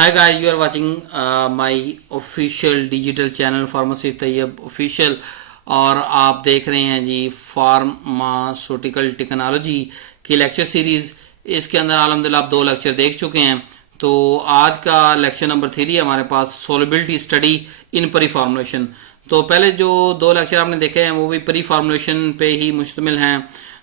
Hi guys, you are watching my official digital channel pharmacist Tayyab official और आप देख रहे हैं जी फार्मास्यूटिकल टेक्नोलॉजी की लेक्चर सीरीज़। इसके अंदर अल्हम्दुलिल्लाह आप 2 लेक्चर देख चुके हैं। तो आज का लेक्चर नंबर 3 है हमारे पास, solubility study in pre formulation. तो पहले जो 2 लेक्चर आपने देखे हैं वो भी प्री फार्मुलेशन पे ही मुश्तमिल हैं।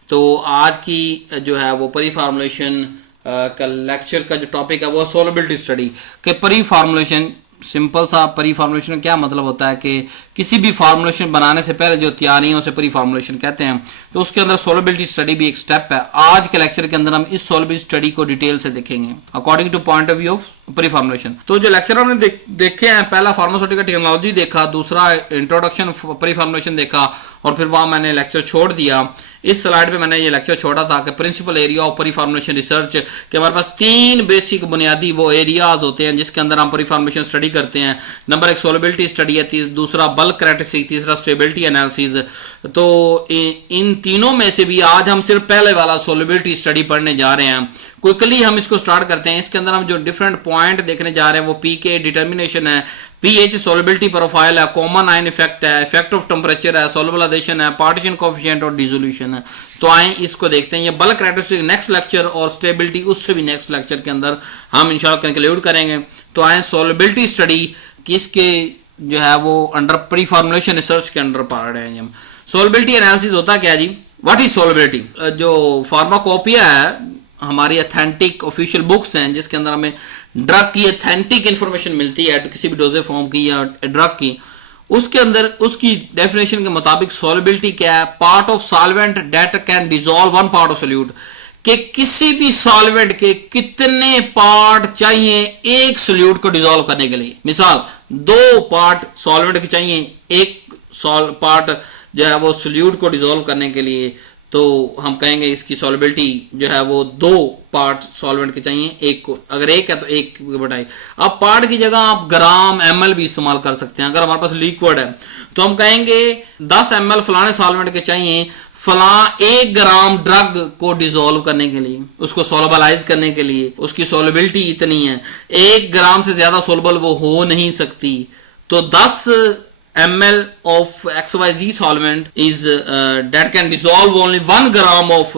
तो आज की जो है वो प्री फार्मुलेशन का लेक्चर का जो टॉपिक है वो सोलबिलिटी स्टडी के प्री फार्मुलेशन। सिंपल सा प्री फार्मुलेशन का क्या मतलब होता है कि किसी भी फार्मुलेशन बनाने से पहले जो तैयारियां उसे प्री फार्मुलेशन कहते हैं। तो उसके अंदर सोलबिलिटी स्टडी भी एक स्टेप है। आज के लेक्चर के अंदर हम इस सोलबिलिटी स्टडी को डिटेल से देखेंगे according two point of view of pre formulation. तो जो लेक्चर हमने देखे हैं, पहला फार्मास्यूटिकल टेक्नोलॉजी देखा, दूसरा इंट्रोडक्शन प्री फार्मुलेशन देखा और फिर वहां मैंने लेक्चर छोड़ दिया। इस स्लाइड पे मैंने ये लेक्चर छोड़ा था कि principal area of pre formulation research के हमारे पास 3 बेसिक बुनियादी वो एरियाज होते हैं जिसके अंदर हम प्री फार्मुलेशन स्टडी करते हैं। नंबर 1 सोलबिलिटी स्टडी है, दूसरा बल्क कैरेक्टरिस्टिक, तीसरा स्टेबिलिटी एनालिसिस। तो इन तीनों में से भी आज हम सिर्फ पहले वाला सोलबिलिटी स्टडी पढ़ने जा रहे हैं। क्विकली हम इसको स्टार्ट करते हैं। इसके अंदर हम जो डिफरेंट पॉइंट देखने जा रहे हैं वो पीके डिटर्मिनेशन है, पीएच सोलबिलिटी प्रोफाइल है, कॉमन आयन इफेक्ट है, इफेक्ट ऑफ टेम्परेचर है, सोलबलाइजेशन है, पार्टीशन कोएफिशिएंट और डिसोल्यूशन है। तो आए इसको देखते हैं। ये बल्क कैरेक्टरिस्टिक नेक्स्ट लेक्चर और स्टेबिलिटी उससे भी नेक्स्ट लेक्चर के अंदर हम इंशाल्लाह कंक्लूड करेंगे। तो आए सोलबिलिटी स्टडी किसके जो है वो अंडर प्री फार्मुलेशन रिसर्च के अंडर पढ़ रहे हैं हम। सोलबिलिटी एनालिसिस होता क्या जी? What is solubility? जो फार्माकोपिया है हमारी अथेंटिक ऑफिशियल बुक्स हैं जिसके अंदर हमें ड्रग की अथेंटिक इंफॉर्मेशन मिलती है तो किसी भी डोजेज फॉर्म की या ड्रग की, उसके अंदर उसकी डेफिनेशन के मुताबिक सोलबिलिटी क्या है? Part of solvent that can dissolve one part of solute, कि किसी भी सॉल्वेंट के कितने पार्ट चाहिए एक सोल्यूट को डिसॉल्व करने के लिए। मिसाल 2 पार्ट सॉल्वेंट के चाहिए एक पार्ट जो है वो सोल्यूट को डिसॉल्व करने के लिए, तो हम कहेंगे इसकी सॉल्बिलिटी जो है वो 2 पार्ट सॉल्वेंट के चाहिए एक को। अगर एक है तो 1 बटाई। अब पार्ट की जगह आप ग्राम ml भी इस्तेमाल कर सकते हैं। अगर हमारे पास लिक्विड है तो हम कहेंगे 10 ml फलाने सॉल्वेंट के चाहिए फला 1 ग्राम ड्रग को डिसॉल्व करने के लिए, उसको सोलबलाइज करने के लिए उसकी सॉल्बिलिटी इतनी है। 1 ग्राम से ज्यादा सोलबल वो हो नहीं सकती। तो 10 ml of XYZ solvent is that can dissolve only 1 gram of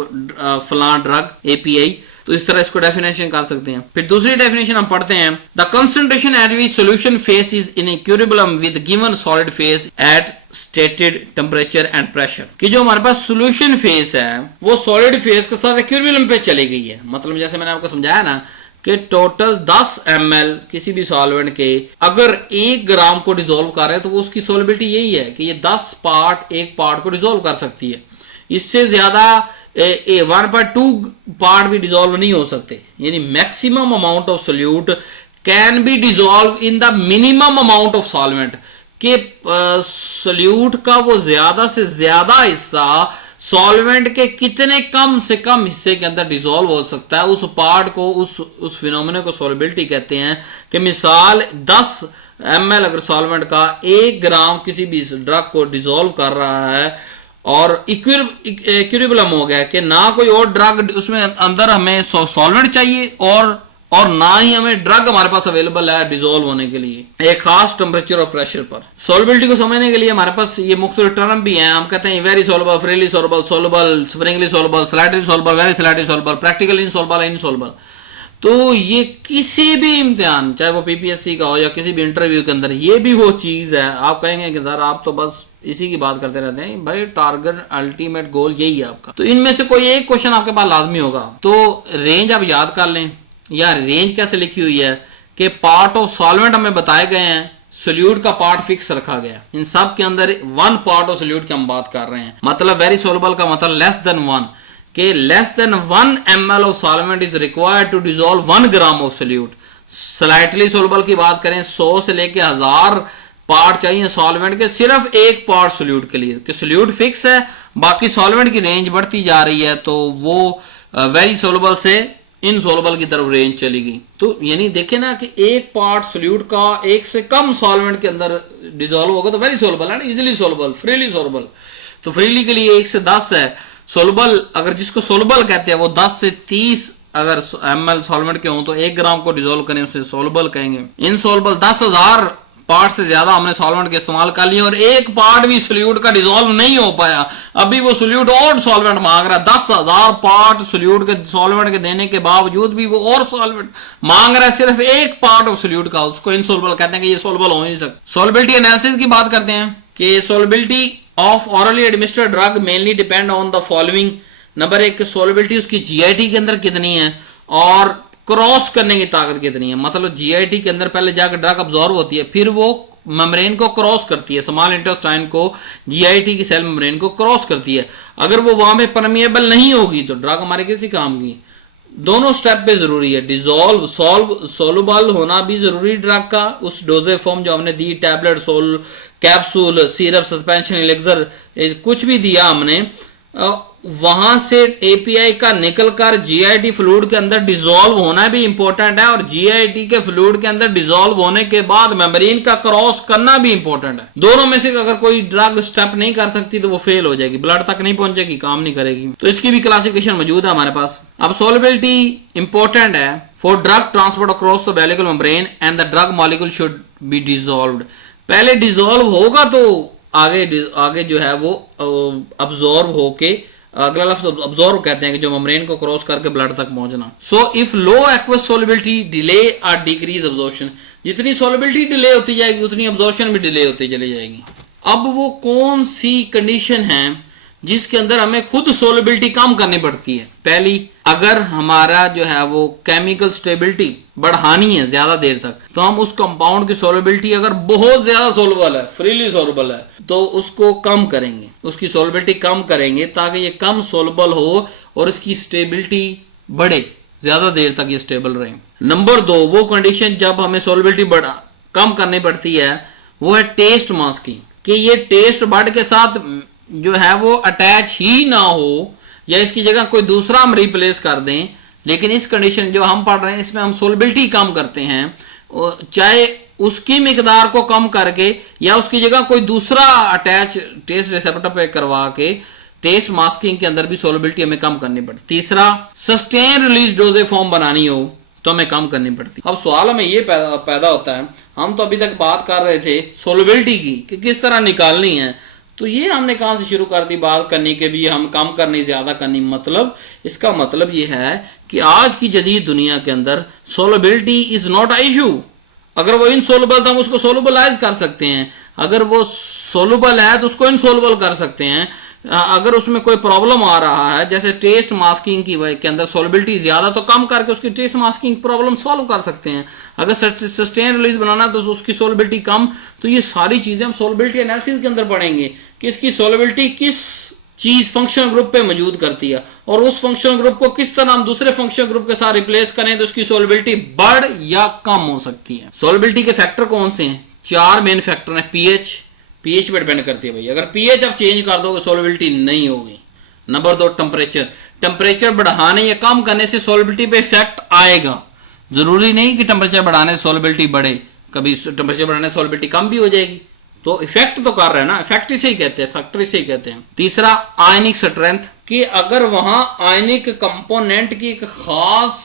फलां ड्रग API। तो इस तरह इसको डेफिनेशन कर सकते हैं। फिर दूसरी डेफिनेशन हम पढ़ते हैं, the concentration eight which solution face is in equilibrium with given solid face at stated temperature and pressure. कि जो हमारे पास सॉल्यूशन फेस है वो सॉलिड फेस के साथ इक्विलिब्रियम पे चली गई है। मतलब जैसे मैंने आपको समझाया ना कि टोटल 10 ml किसी भी सॉल्वेंट के अगर 1 ग्राम को डिसॉल्व कर रहे हैं तो वो उसकी सोलबिलिटी यही है कि ये 10 पार्ट 1 पार्ट को डिसॉल्व कर सकती है। इससे ज्यादा 1/2 पार्ट भी डिसॉल्व नहीं हो सकते। यानी maximum amount of solute can be dissolve in the minimum amount of solvent, के सोल्यूट का वो ज्यादा से ज्यादा हिस्सा सॉल्वेंट के कितने कम से कम हिस्से के अंदर डिसॉल्व हो सकता है। उस पार्ट को उस फिनोमेना को सोलबिलिटी कहते हैं। कि मिसाल 10 ml अगर सॉल्वेंट का 1 ग्राम किसी भी ड्रग को डिसॉल्व कर रहा है और इक्विलिब्रियम हो गया कि ना कोई और ड्रग उसमें अंदर हमें सॉल्वेंट चाहिए और ना ही हमें ड्रग हमारे पास अवेलेबल है डिसॉल्व होने के लिए एक खास टेम्परेचर और प्रेशर पर। सोलबिलिटी को समझने के लिए हमारे पास ये मुख्तलिफ टर्म भी हैं। हम कहते हैं very soluble, freely soluble, soluble, Sprüngli soluble, slightly soluble, very slightly soluble, practically इनसोलबल, इनसोलबल। तो ये किसी भी इम्तिहान चाहे वो पीपीएससी का हो या किसी भी इंटरव्यू के अंदर ये भी वो चीज है। आप कहेंगे कि सर आप तो बस इसी की बात करते रहते हैं। भाई टारगेट अल्टीमेट गोल यही है आपका। तो इनमें से कोई एक क्वेश्चन आपके पास लाजमी होगा। तो रेंज आप याद कर लें। या रेंज कैसे लिखी हुई है कि पार्ट ऑफ सॉल्वेंट हमें बताए गए हैं, सोल्यूट का पार्ट फिक्स रखा गया। इन सब के अंदर 1 पार्ट ऑफ सोल्यूट की हम बात कर रहे हैं। मतलब वेरी सोलबल का मतलब लेस देन 1, कि less than 1 ml of solvent is required to dissolve 1 gram of solute. Slightly soluble की बात करें 100 से लेके 1000 पार्ट चाहिए सॉल्वेंट के सिर्फ 1 पार्ट सोल्यूट के लिए। कि सोल्यूट फिक्स है, बाकी सॉल्वेंट की रेंज बढ़ती जा रही है तो वो वेरी सोलबल से इनसोलबल की तरफ रेंज चली गई। तो यानी देखे ना कि 1 पार्ट सोल्यूट का 1 से कम सॉल्वेंट के अंदर डिसॉल्व होगा तो वेरी सोलबल है ना, इजीली सोलबल, फ्रीली सोलबल। तो फ्रीली के लिए 1 से 10 है। सोलबल अगर जिसको सोलबल कहते हैं वो 10 से 30 अगर ml सॉल्वेंट के हों तो 1 ग्राम को डिसॉल्व करें उसे सोलबल कहेंगे। इनसोल्युबल 10,000 पार्ट से ज्यादा हमने सॉल्वेंट के इस्तेमाल कर लिए और एक पार्ट भी सोल्यूट का डिसॉल्व नहीं हो पाया, अभी वो सोल्यूट और सॉल्वेंट मांग रहा है। 10,000 पार्ट सोल्यूट के सॉल्वेंट के देने के बावजूद भी वो और सॉल्वेंट मांग रहा है सिर्फ एक पार्ट ऑफ सोल्यूट का, उसको इनसोल्युबल कहते हैं कि ये सोल्युबल हो ही नहीं सकता। सोल्युबिलिटी एनालिसिस की बात करते हैं कि solubility of hourly administered drug mainly depend on the following. Number 1 solubility उसकी जीआईटी के अंदर कितनी है और क्रॉस करने की ताकत कितनी है। मतलब जीआईटी के अंदर पहले जाकर ड्रग अब्जॉर्ब होती है, फिर वो मेम्ब्रेन को क्रॉस करती है, स्मॉल इंटेस्टाइन को जीआईटी की सेल मेम्ब्रेन को क्रॉस करती है। अगर वो वहां पे परमिएबल नहीं होगी तो ड्रग हमारे किसी काम की। दोनों स्टेप पे जरूरी है, डिसॉल्व सोलुबल होना भी जरूरी ड्रग का, उस डोजेज फॉर्म जो हमने दी, tablet, sol, capsule, syrup, suspension, elixir, कुछ भी दिया हमने, वहां से एपीआई का निकलकर जीआईटी फ्लूइड के अंदर डिसॉल्व होना भी इंपॉर्टेंट है और जीआईटी के फ्लूइड के अंदर डिसॉल्व होने के बाद मेम्ब्रेन का क्रॉस करना भी इंपॉर्टेंट है। दोनों में से अगर कोई ड्रग स्टेप नहीं कर सकती तो वो फेल हो जाएगी, ब्लड तक नहीं पहुंचेगी, काम नहीं करेगी। तो इसकी भी क्लासिफिकेशन मौजूद है हमारे पास। अब सोल्युबिलिटी इंपॉर्टेंट है for drug transport across the vesicular membrane and the drug molecule should be dissolved. पहले डिसॉल्व होगा तो आगे जो है वो अब्जॉर्ब होके, अगला लफ्ज अब्जॉर्ब कहते हैं कि जो मेम्ब्रेन को क्रॉस करके ब्लड तक पहुंचना। So if low aqueous solubility delay और डिक्रीज अब्जॉर्प्शन, जितनी सोल्युबिलिटी डिले होती जाएगी उतनी अब्जॉर्प्शन भी डिले होती चली जाएगी। अब वो कौन सी कंडीशन है जिसके अंदर हमें खुद सोल्युबिलिटी कम करनी पड़ती है? पहली, अगर हमारा जो है वो केमिकल स्टेबिलिटी बढ़ानी है ज्यादा देर तक, तो हम उस कंपाउंड की सोल्युबिलिटी अगर बहुत ज्यादा सोलुबल है, फ्रीली सोलुबल है, तो उसको कम करेंगे, उसकी सोल्युबिलिटी कम करेंगे ताकि ये कम सोलुबल हो और इसकी स्टेबिलिटी बढ़े, ज्यादा देर तक ये स्टेबल रहे। नंबर 2, वो कंडीशन जब हमें सोल्युबिलिटी कम करनी पड़ती है वो है टेस्ट मास्किंग, कि ये टेस्ट बड के साथ जो है वो अटैच ही ना हो या इसकी जगह कोई दूसरा हम रिप्लेस कर दें। लेकिन इस कंडीशन जो हम पढ़ रहे हैं इसमें हम सोल्युबिलिटी कम करते हैं, चाहे उसकी मिकदार को कम करके या उसकी जगह कोई दूसरा अटैच टेस्ट रिसेप्टर पे करवा के टेस्ट मास्किंग के अंदर भी सोल्युबिलिटी हमें कम करनी पड़ती। तीसरा, सस्टेन रिलीज डोजेज फॉर्म बनानी हो तो हमें कम करनी पड़ती। अब सवाल हमें ये पैदा होता है, हम तो अभी तक बात कर रहे थे सोल्युबिलिटी की कि किस तरह निकालनी है, तो ये हमने कहां से शुरू कर दी बात करनी के भी हम कम करनी ज्यादा करनी। मतलब इसका मतलब ये है कि आज की जदीद दुनिया के अंदर solubility is not a issue. अगर वो इनसोल्युबल था हम उसको सोल्युबलाइज कर सकते हैं, अगर वो सोल्युबल है तो उसको इनसोल्युबल कर सकते हैं। अगर उसमें कोई प्रॉब्लम आ रहा है, जैसे टेस्ट मास्किंग की के अंदर सोल्युबिलिटी ज्यादा, तो कम करके उसकी टेस्ट मास्किंग प्रॉब्लम सॉल्व कर सकते हैं। अगर सस्टेन रिलीज बनाना तो उसकी सोल्युबिलिटी कम। तो ये सारी चीजें हम सोल्युबिलिटी एनालिसिस के अंदर पढ़ेंगे कि इसकी सोल्युबिलिटी किस चीज फंक्शनल ग्रुप पे मौजूद करती है और उस फंक्शनल ग्रुप को किस तरह हम दूसरे फंक्शनल ग्रुप के साथ रिप्लेस करें तो उसकी सोल्युबिलिटी बढ़ या कम हो सकती है। सोल्युबिलिटी के फैक्टर कौन से हैं? 4 मेन फैक्टर हैं। पीएच पे डिपेंड करती है भाई, अगर पीएच आप चेंज कर दोगे सोल्युबिलिटी नहीं होगी। नंबर 2, टेम्परेचर बढ़ाने या कम करने से सोल्युबिलिटी पे इफेक्ट आएगा। जरूरी नहीं कि टेम्परेचर बढ़ाने से सोल्युबिलिटी बढ़े, कभी टेम्परेचर बढ़ाने से सोल्युबिलिटी कम भी हो जाएगी। तो इफेक्ट तो कर रहे हैं ना, इफेक्ट इसे ही कहते हैं, फैक्टर इसे ही कहते हैं। तीसरा, आयनिक स्ट्रेंथ, कि अगर वहां आयनिक कंपोनेंट की एक खास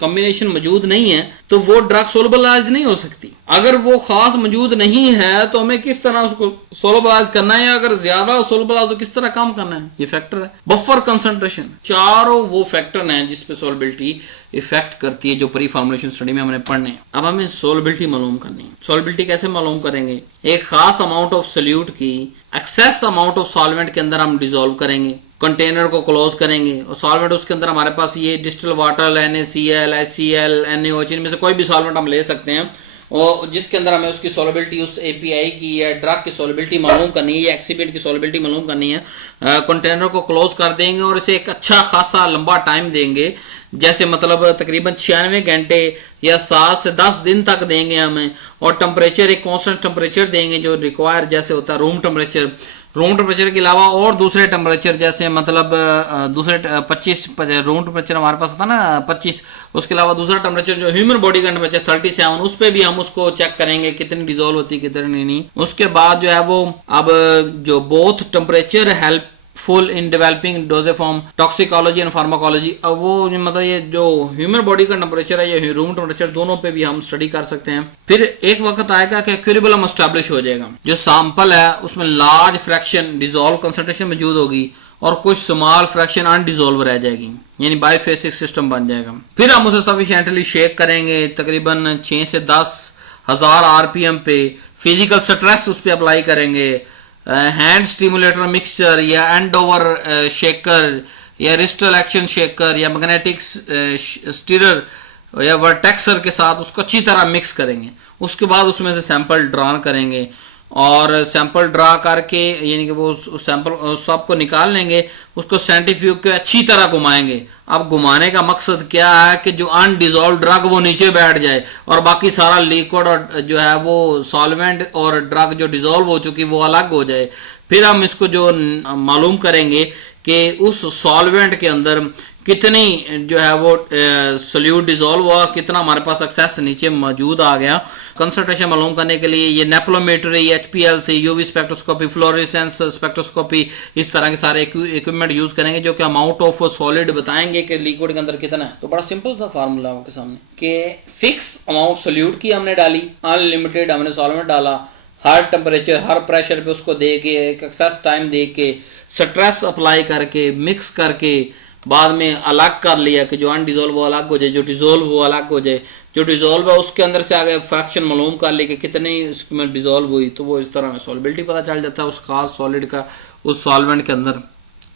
कॉम्बिनेशन मौजूद नहीं है तो वो ड्रग सोलबलाइज नहीं हो सकती। अगर वो खास मौजूद नहीं है तो हमें किस तरह उसको सोलबलाइज करना है, अगर ज्यादा सोलबलाइज तो किस तरह काम करना है, ये फैक्टर है। बफर कंसंट्रेशन, चारों वो फैक्टर हैं जिसपे सोलबिलिटी इफेक्ट करती है, जो प्री फॉर्मुलेशन स्टडी में हमने पढ़ने। अब हमें सोलबिलिटी मालूम करनी है। सोलबिलिटी कैसे मालूम करेंगे? एक खास अमाउंट ऑफ सोल्यूट की एक्सेस अमाउंट ऑफ सॉल्वेंट के अंदर हम डिसॉल्व करेंगे, कंटेनर को क्लोज करेंगे और सॉल्वेंट उसके अंदर हमारे पास ये distil water, NaCl, HCl, NaOH, इनमें से कोई भी सॉल्वेंट हम ले सकते हैं और जिसके अंदर हमें उसकी सोलबिलिटी, उस एपीआई की या ड्रग की सोलबिलिटी मालूम करनी है या एक्सिपिएंट की सोलबिलिटी मालूम करनी है। कंटेनर को क्लोज कर देंगे और इसे एक अच्छा खासा लंबा टाइम देंगे, जैसे मतलब तकरीबन 96 घंटे या 7 से 10 दिन तक देंगे हमें, और टेम्परेचर एक कॉन्स्टेंट टेम्परेचर देंगे जो रिक्वायर जैसे होता है रूम टेम्परेचर के अलावा और दूसरे टेम्परेचर जैसे मतलब दूसरे 25 रूम टेम्परेचर हमारे पास होता है ना 25, उसके अलावा दूसरा टेम्परेचर जो ह्यूमन बॉडी का टेम्परेचर 37, उस पर भी हम उसको चेक करेंगे कितनी डिजोल्व होती है कितनी नहीं। उसके बाद जो है वो अब जो both temperature help full in developing doses form toxicology and pharmacology. अब वो मतलब ये जो ह्यूमन बॉडी का टेम्परेचर है या रूम टेम्परेचर, दोनों पे भी हम स्टडी कर सकते हैं। फिर एक वक्त आएगा कि इक्विलिब्रियम एस्टैब्लिश हो जाएगा, जो सैंपल है उसमें लार्ज फ्रैक्शन डिसॉल्व कंसंट्रेशन मौजूद होगी और कुछ स्मॉल फ्रैक्शन अनडिसॉल्व रह जाएगी, यानी बाइफेसिक सिस्टम बन जाएगा। फिर हम उसे सफिशिएंटली शेक करेंगे, तकरीबन 6 से 10,000 आरपीएम पे फिजिकल स्ट्रेस उस पर अप्लाई करेंगे। हैंड स्टिमुलेटर मिक्सचर या एंड ओवर शेकर या रिस्टल एक्शन शेकर या मैग्नेटिक स्टीरर या वर्टेक्सर के साथ उसको अच्छी तरह मिक्स करेंगे। उसके बाद उसमें से सैंपल ड्रा करेंगे और सैंपल ड्रा करके यानी कि वो उस सैंपल सबको निकाल लेंगे, उसको सेंट्रीफ्यूज के अच्छी तरह घुमाएंगे। अब घुमाने का मकसद क्या है कि जो अनडिजॉल्व ड्रग वो नीचे बैठ जाए और बाकी सारा लिक्विड और जो है वो सॉल्वेंट और ड्रग जो डिजॉल्व हो चुकी वो अलग हो जाए। फिर हम इसको जो मालूम करेंगे कि उस सॉल्वेंट के अंदर कितनी जो है वो सोल्यूट डिजॉल्व हुआ, कितना हमारे पास एक्सेस नीचे मौजूद आ गया। कंसंट्रेशन मालूम करने के लिए ये nephelometry, HPLC, UV spectroscopy, fluorescence spectroscopy, इस तरह के सारे इक्विपमेंट यूज करेंगे जो कि अमाउंट ऑफ सॉलिड बताएंगे कि लिक्विड के अंदर कितना है। तो बड़ा सिंपल सा फार्मूला आपके सामने कि फिक्स अमाउंट सोल्यूट की हमने डाली, अनलिमिटेड हमने सॉल्वेंट डाला, हर टेम्परेचर हर प्रेशर पे उसको दे के एक एक्सेस टाइम दे के स्ट्रेस अप्लाई करके मिक्स करके बाद में अलग कर लिया कि जो अनडिजोल्व वो अलग हो जाए, जो डिजोल्व वो अलग हो जाए। जो डिजोल्व है उसके अंदर से आगे फ्रैक्शन मालूम कर ली कि कितनी उसमें डिजोल्व हुई, तो वो इस तरह में सॉल्बिलिटी पता चल जाता है उस खास सॉलिड का उस सॉल्वेंट के अंदर।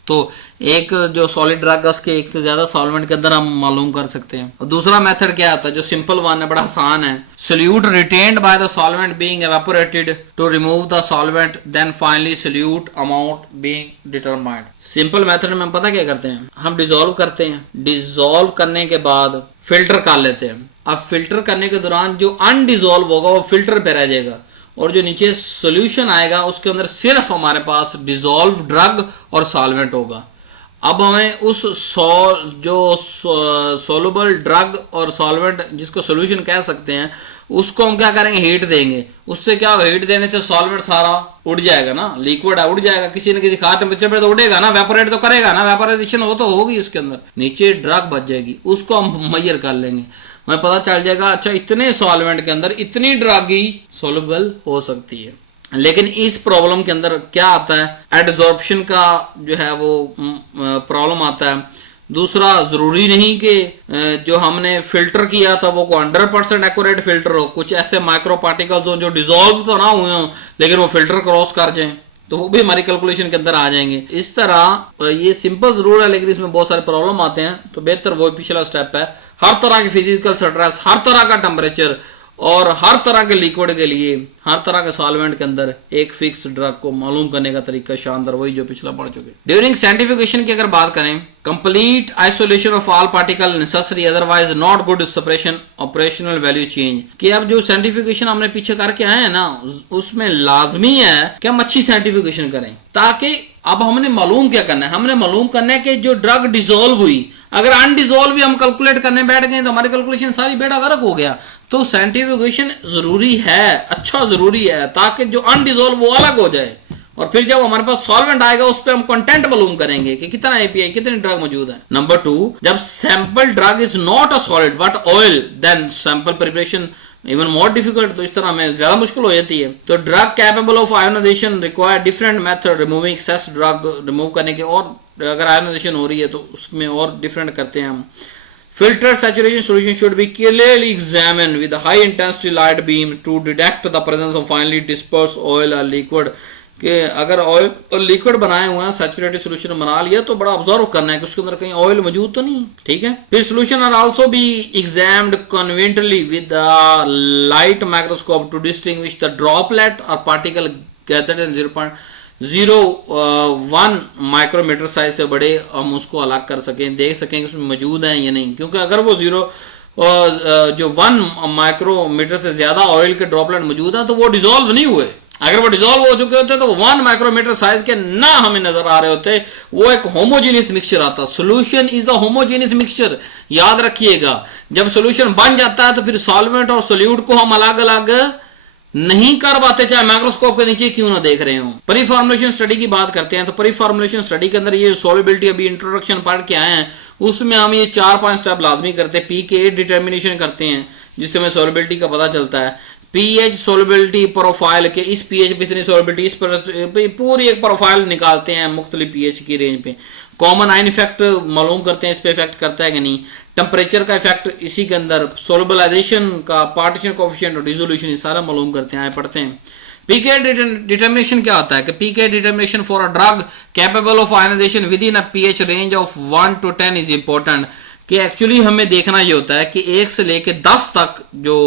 तो एक जो सॉलिड ड्रग है उसके एक से ज्यादा सॉल्वेंट के अंदर हम मालूम कर सकते हैं। और दूसरा मेथड क्या आता है जो सिंपल वन है, बड़ा आसान है। Solute retained by the solvent being evaporated to remove the solvent, then finally solute amount being determined. Simple method में हम पता क्या करते हैं, हम डिजोल्व करते हैं, डिजोल्व करने के बाद फिल्टर कर लेते हैं। अब फिल्टर करने के दौरान जो अनडिजोल्व होगा वो फिल्टर पे रह जाएगा और जो नीचे सॉल्यूशन आएगा उसके अंदर सिर्फ हमारे पास डिजोल्व ड्रग और सॉल्वेंट होगा। अब हमें उस जो सोलुबल ड्रग और सॉल्वेंट जिसको सॉल्यूशन कह सकते हैं उसको हम क्या करेंगे, हीट देंगे। उससे क्या होगा, हीट देने से सॉल्वेंट सारा उड़ जाएगा ना, लिक्विड है उड़ जाएगा, किसी न किसी खास टेम्परेचर पे तो उड़ेगा ना, वेपोरेट तो करेगा ना, वेपोराइजेशन हो तो होगी उसके अंदर, नीचे ड्रग बच जाएगी। उसको हम मेजर कर लेंगे, हमें पता चल जाएगा अच्छा इतने सॉल्वेंट के अंदर इतनी ड्रग ही सोलुबल हो सकती है। लेकिन इस प्रॉब्लम के अंदर क्या आता है, एडजॉर्प्शन का जो है वो प्रॉब्लम आता है। दूसरा, जरूरी नहीं कि जो हमने फिल्टर किया था वो 100% एक्यूरेट फिल्टर हो, कुछ ऐसे माइक्रो पार्टिकल्स हो जो डिजोल्व तो ना हुए हो लेकिन वो फिल्टर क्रॉस कर जाएं तो वो भी हमारी कैलकुलेशन के अंदर आ जाएंगे। इस तरह ये सिंपल जरूर है लेकिन इसमें बहुत सारे प्रॉब्लम आते हैं, तो बेहतर वो पिछला स्टेप है। हर तरह की फिजिकल स्ट्रेस, हर तरह का टेम्परेचर और हर तरह के लिक्विड के लिए हर तरह के सॉल्वेंट के अंदर एक फिक्स ड्रग को मालूम करने का तरीका शानदार वही जो पिछला पढ़ चुके। ड्यूरिंग साइंटिफिकेशन की अगर बात करें, complete isolation of all particle necessary otherwise not good separation operational value change. कि अब जो साइंटिफिकेशन हमने पीछे करके आए हैं ना उसमें लाजमी है कि हम अच्छी साइंटिफिकेशन करें, ताकि अब हमने मालूम क्या करना है, हमने मालूम करना है कि जो ड्रग डिजोल्व हुई, अगर अनडिजोल्व भी हम कैलकुलेट करने बैठ गए तो हमारी कैलकुलेशन सारी बेड़ा गर्क हो गया। तो साइंटिफिकेशन जरूरी है, अच्छा जरूरी है, ताकि जो अनडिजोल्व वो अलग हो जाए और फिर जब हमारे पास सॉल्वेंट आएगा उस पर हम कंटेंट मालूम करेंगे कि कितना एपीआई कितनी ड्रग मौजूद है। नंबर 2, जब sample drug is not a solid but oil then sample preparation even more difficult, तो इस तरह हमें ज्यादा मुश्किल हो जाती है। तो drug capable of ionization require different method removing excess drug remove करने के, और अगर आयोनाइजेशन हो रही है तो उसमें और डिफरेंट करते हैं हम। Filter saturation solution should be clearly examined with a high intensity light beam to detect the presence of finely dispersed oil or liquid। कि अगर ऑयल और लिक्विड बनाए हुए हैं, सैचुरेटेड सोल्यूशन बना लिया तो बड़ा ऑब्जर्व करना है कि उसके अंदर कहीं ऑयल मौजूद तो नहीं, ठीक है। फिर solution are also be examined conventionally with light microscope to distinguish the droplet और particle gathered in 0.01 micrometer size से बड़े, हम उसको अलग कर सकें, देख सकें उसमें मौजूद है या नहीं। क्योंकि अगर वो 1 माइक्रोमीटर से ज्यादा ऑयल के ड्रॉपलेट मौजूद है तो वो डिजोल्व नहीं हुए। अगर वो डिजोल्व हो चुके होते तो 1 माइक्रोमीटर साइज के ना हमें नजर आ रहे होते, वो एक होमोजीनियस मिक्सचर आता। Solution is a homogeneous mixture, याद रखिएगा। जब सोल्यूशन बन जाता है तो फिर सॉल्वेंट और सोल्यूट को हम अलग अलग नहीं कर पाते, चाहे माइक्रोस्कोप के नीचे क्यों ना देख रहे हो। प्री फॉर्मुलेशन स्टडी की बात करते हैं तो प्री फॉर्मुलेशन स्टडी के अंदर ये सॉल्युबिलिटी अभी इंट्रोडक्शन पढ़ के आए हैं, उसमें हम ये 4-5 स्टेप लाजमी करते हैं। पीके डिटर्मिनेशन करते हैं जिससे हमें सॉल्युबिलिटी का पता चलता है। पीएच सॉल्युबिलिटी प्रोफाइल के इस पीएच पे इतनी सॉल्युबिलिटी, इस पर पूरी एक प्रोफाइल निकालते हैं मुख्तलिफ पीएच की रेंज पे। कॉमन आयन इफेक्ट मालूम करते हैं इस पे इफेक्ट करता है कि नहीं। टेम्परेचर का इफेक्ट इसी के अंदर, सोलबलाइजेशन का, पार्टीशन कोएफिशिएंट और डिसोल्यूशन, ये सारा मालूम करते हैं, आए पढ़ते हैं। पीके डिटर्मिनेशन क्या होता है कि pK determination for a drug capable of ionization within a pH range of 1 to 10 is important. कि एक्चुअली हमें देखना ये होता है कि 1 से लेके 10 तक जो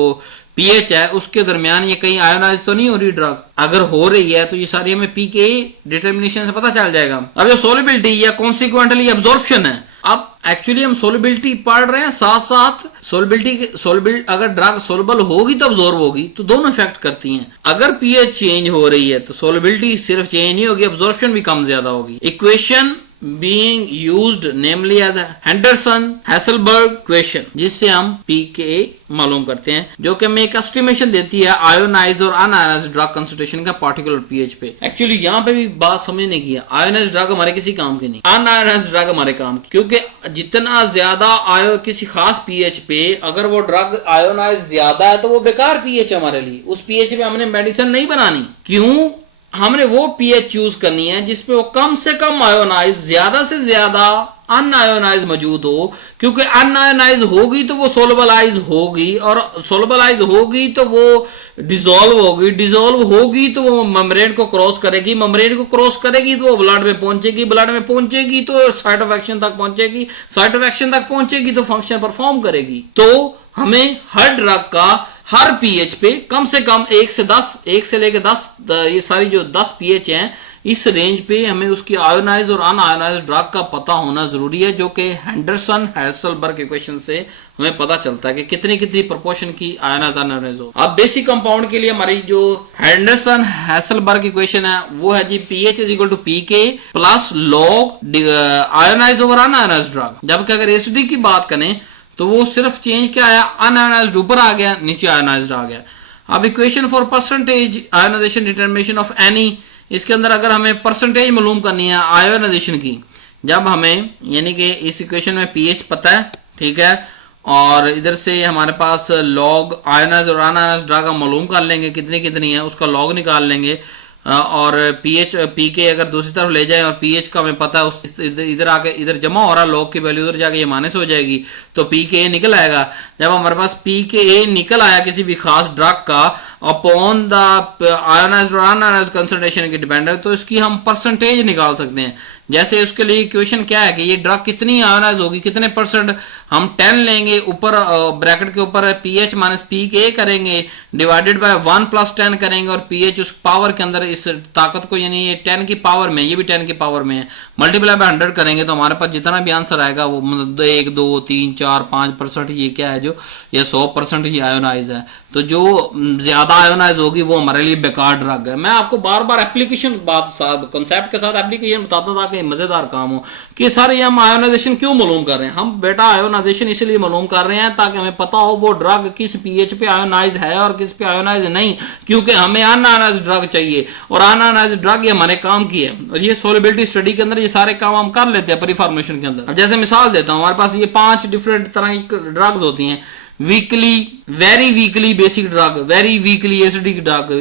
पीएच है उसके दरमियान ये कहीं आयोनाइज तो नहीं हो रही ड्रग। अगर हो रही है तो ये सारी हमें पीके डिटर्मिनेशन से पता चल जाएगा। अब जो सोलिबिलिटी या कॉन्सिक्वेंटली अब्जॉर्प्शन है, अब एक्चुअली हम सोलिबिलिटी पढ़ रहे हैं, साथ साथ सोलिबिलिटी अगर ड्रग सोलबल होगी तो अब्जॉर्ब होगी, तो दोनों इफेक्ट करती हैं। अगर पीएच चेंज हो रही है तो सोलिबिलिटी सिर्फ चेंज नहीं होगी, अब्जॉर्प्शन भी कम ज्यादा होगी। Equation being used namely as Henderson-Hasselbalch equation, जिससे हम पीके मालूम करते हैं, जो कि हमें एक एस्टिमेशन देती है आयोनाइज और अनआयोनाइज ड्रग कंसंट्रेशन का पार्टिकुलर पीएच पे। एक्चुअली यहाँ पे भी बात समझने की है, आयोनाइज ड्रग हमारे किसी काम की नहीं, अनआयोनाइज ड्रग हमारे काम की, क्योंकि जितना ज्यादा आयो किसी खास पीएच पे अगर वो ड्रग आयोनाइज ज्यादा है तो वो बेकार पीएच है हमारे लिए। उस पीएच पे हमने मेडिसिन नहीं बनानी। क्यों? हमने वो पीएच चूज करनी है जिसपे वो कम से कम आयोनाइज, ज्यादा से ज्यादा अनआयोनाइज मौजूद हो, क्योंकि अनआयोनाइज होगी तो वो सोलबलाइज होगी, और सोलबलाइज होगी तो वो डिसॉल्व होगी, डिसॉल्व होगी तो वो मेम्ब्रेन को क्रॉस करेगी, मेम्ब्रेन को क्रॉस करेगी तो वो ब्लड में पहुंचेगी, ब्लड में पहुंचेगी तो साइट ऑफ एक्शन तक पहुंचेगी, साइट ऑफ एक्शन तक पहुंचेगी तो फंक्शन परफॉर्म करेगी। तो हमें हर ड्रग का हर पीएच पे कम से कम 1 से 10, 1 से लेकर 10, ये सारी जो 10 पीएच हैं इस रेंज पे हमें उसकी आयोनाइज और अनआयोनाइज ड्रग का पता होना जरूरी है, जो कि हेंडरसन हैसलबर्ग इक्वेशन से हमें पता चलता है कि कितनी कितनी प्रोपोर्शन की आयोनाइज अनआयोनाइज हो। अब बेसिक कंपाउंड के लिए हमारी जो हेंडरसन हैसलबर्ग इक्वेशन है वो है जी pH is equal to pK plus log ionized over unionized drug. जबकि अगर एसिडिक की बात करें तो वो सिर्फ चेंज क्या आया, अनआयोनाइज्ड ऊपर आ गया, नीचे आयोनाइज्ड आ गया। अब equation for percentage ionization determination of any, इसके अंदर अगर हमें परसेंटेज मालूम करनी है आयोनाइजेशन की, जब हमें यानी कि इस इक्वेशन में पीएच पता है, ठीक है, और इधर से हमारे पास लॉग आयोनाइज और अनआयोनाइज्ड ड्रग हम मालूम कर लेंगे कितनी कितनी है, उसका लॉग निकाल लेंगे, और पीएच पीके अगर दूसरी तरफ ले जाए और पीएच का हमें पता है उस इधर आके इधर जमा हो रहा लॉग की वैल्यू उधर जाके ये माइनस हो जाएगी तो पीके निकल आएगा। जब हमारे पास पीके निकल आया किसी भी खास ड्रग का अपॉन द आयोनाइज्ड और अनआयोनाइज्ड कंसंट्रेशन की डिपेंडेंट, तो इसकी हम परसेंटेज निकाल सकते हैं। जैसे उसके लिए इक्वेशन क्या है कि ये ड्रग कितनी आयोनाइज होगी, कितने परसेंट, हम 10 लेंगे, ऊपर ब्रैकेट के ऊपर पीएच माइनस पीके करेंगे, डिवाइडेड बाय 1 + 10 करेंगे, और पीएच उस पावर के अंदर इस ताकत को, यानी ये 10 की पावर में, ये भी 10 की पावर में है, मल्टीप्लाई बाय 100 करेंगे तो हमारे पास जितना भी आंसर आएगा वो 1, 2, 3, 4, 5% ये क्या है, जो ये 100% ही आयोनाइज है। तो जो ज्यादा आयोनाइज होगी वो हमारे लिए बेकार ड्रग है। मैं आपको बार बार एप्लीकेशन कॉन्सेप्ट के साथ एप्लीकेशन बताता था कि मजेदार काम हो कि सारे हम आयोनाइजेशन क्यों मालूम कर रहे हैं। हम बेटा आयोनाइजेशन इसलिए मालूम कर रहे हैं ताकि हमें पता हो वो ड्रग किस पीएच पे आयोनाइज है और किस पे आयोनाइज नहीं, क्योंकि हमें अनआयोनाइज ड्रग चाहिए और अनआयोनाइज ड्रग ये हमारे काम की है। और ये सोलिबिलिटी स्टडी के अंदर ये सारे काम हम कर लेते हैं प्री फॉर्मुलेशन के अंदर। अब जैसे मिसाल देता हूं, हमारे पास ये 5 डिफरेंट तरह की ड्रग्स होती हैं। Weekly, very weekly basic drug, very weakly acidic drug,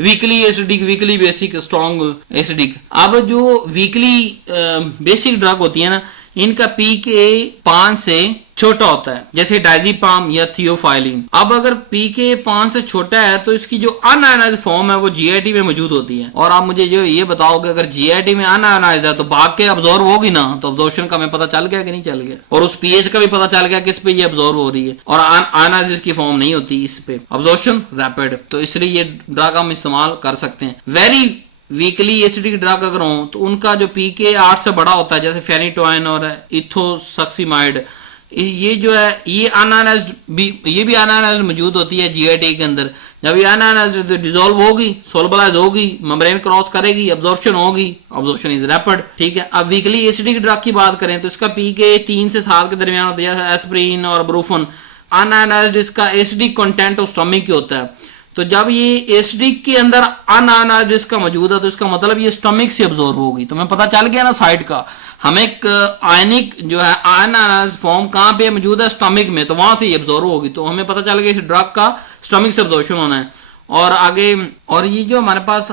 weakly acidic, weekly basic strong acidic. अब जो वीकली बेसिक ड्रग होती है ना, इनका पीके 5 से छोटा होता है, जैसे डायजीपाम या थियोफाइलिन। अब अगर पीके 5 से छोटा है तो इसकी जो अनआयोनाइज्ड फॉर्म है वो जीआईटी में मौजूद होती है। और आप मुझे जो ये बताओगे अगर जीआईटी में अनआयोनाइज्ड है तो भाग के अब्जॉर्ब होगी ना, तो अब्जॉर्प्शन का हमें पता चल गया कि नहीं चल गया, और उस पीएच का भी पता चल गया किस पे ये अब्जॉर्ब हो रही है, और अनआयोनाइज्ड की फॉर्म नहीं होती, इस पे अब्जॉर्प्शन रैपिड। तो इसलिए ये ड्रग हम इस्तेमाल कर सकते हैं। वेरी वीकली एसिडिक ड्रग अगर हो तो उनका जो पीके 8 से बड़ा होता है, जैसे फेनिटोइन और इथोसक्सीमाइड, ये जो है ये अनआयोनाइज्ड भी, ये भी अनआयोनाइज्ड मौजूद होती है जीआईटी के अंदर। जब ये अनआयोनाइज्ड डिसॉल्व होगी, सोलबलाइज होगी, मेम्ब्रेन क्रॉस करेगी, अब्जॉर्प्शन होगी, अब्जॉर्प्शन इज रैपिड, ठीक है। अब वीकली एसिडिक ड्रग की बात करें तो इसका पीके 3 से 7 के दरमियान होता है, जैसे एस्प्रिन और ब्रूफन। अनआयोनाइज्ड इसका एसिडिक कंटेंट ऑफ स्टमक की होता है, तो जब ये एसिडिक के अंदर अनआयनाइज्ड इसका मौजूद है तो इसका मतलब ये स्टमक से अब्जॉर्ब होगी। तो हमें पता चल गया ना साइड का, हमें एक आयनिक जो है अनआयनाइज्ड फॉर्म कहाँ पे मौजूद है, स्टमक में, तो वहां से ये अब्जॉर्ब होगी। तो हमें पता चल गया इस ड्रग का स्टमक से अब्जॉर्प्शन होना है। और आगे, और ये जो हमारे पास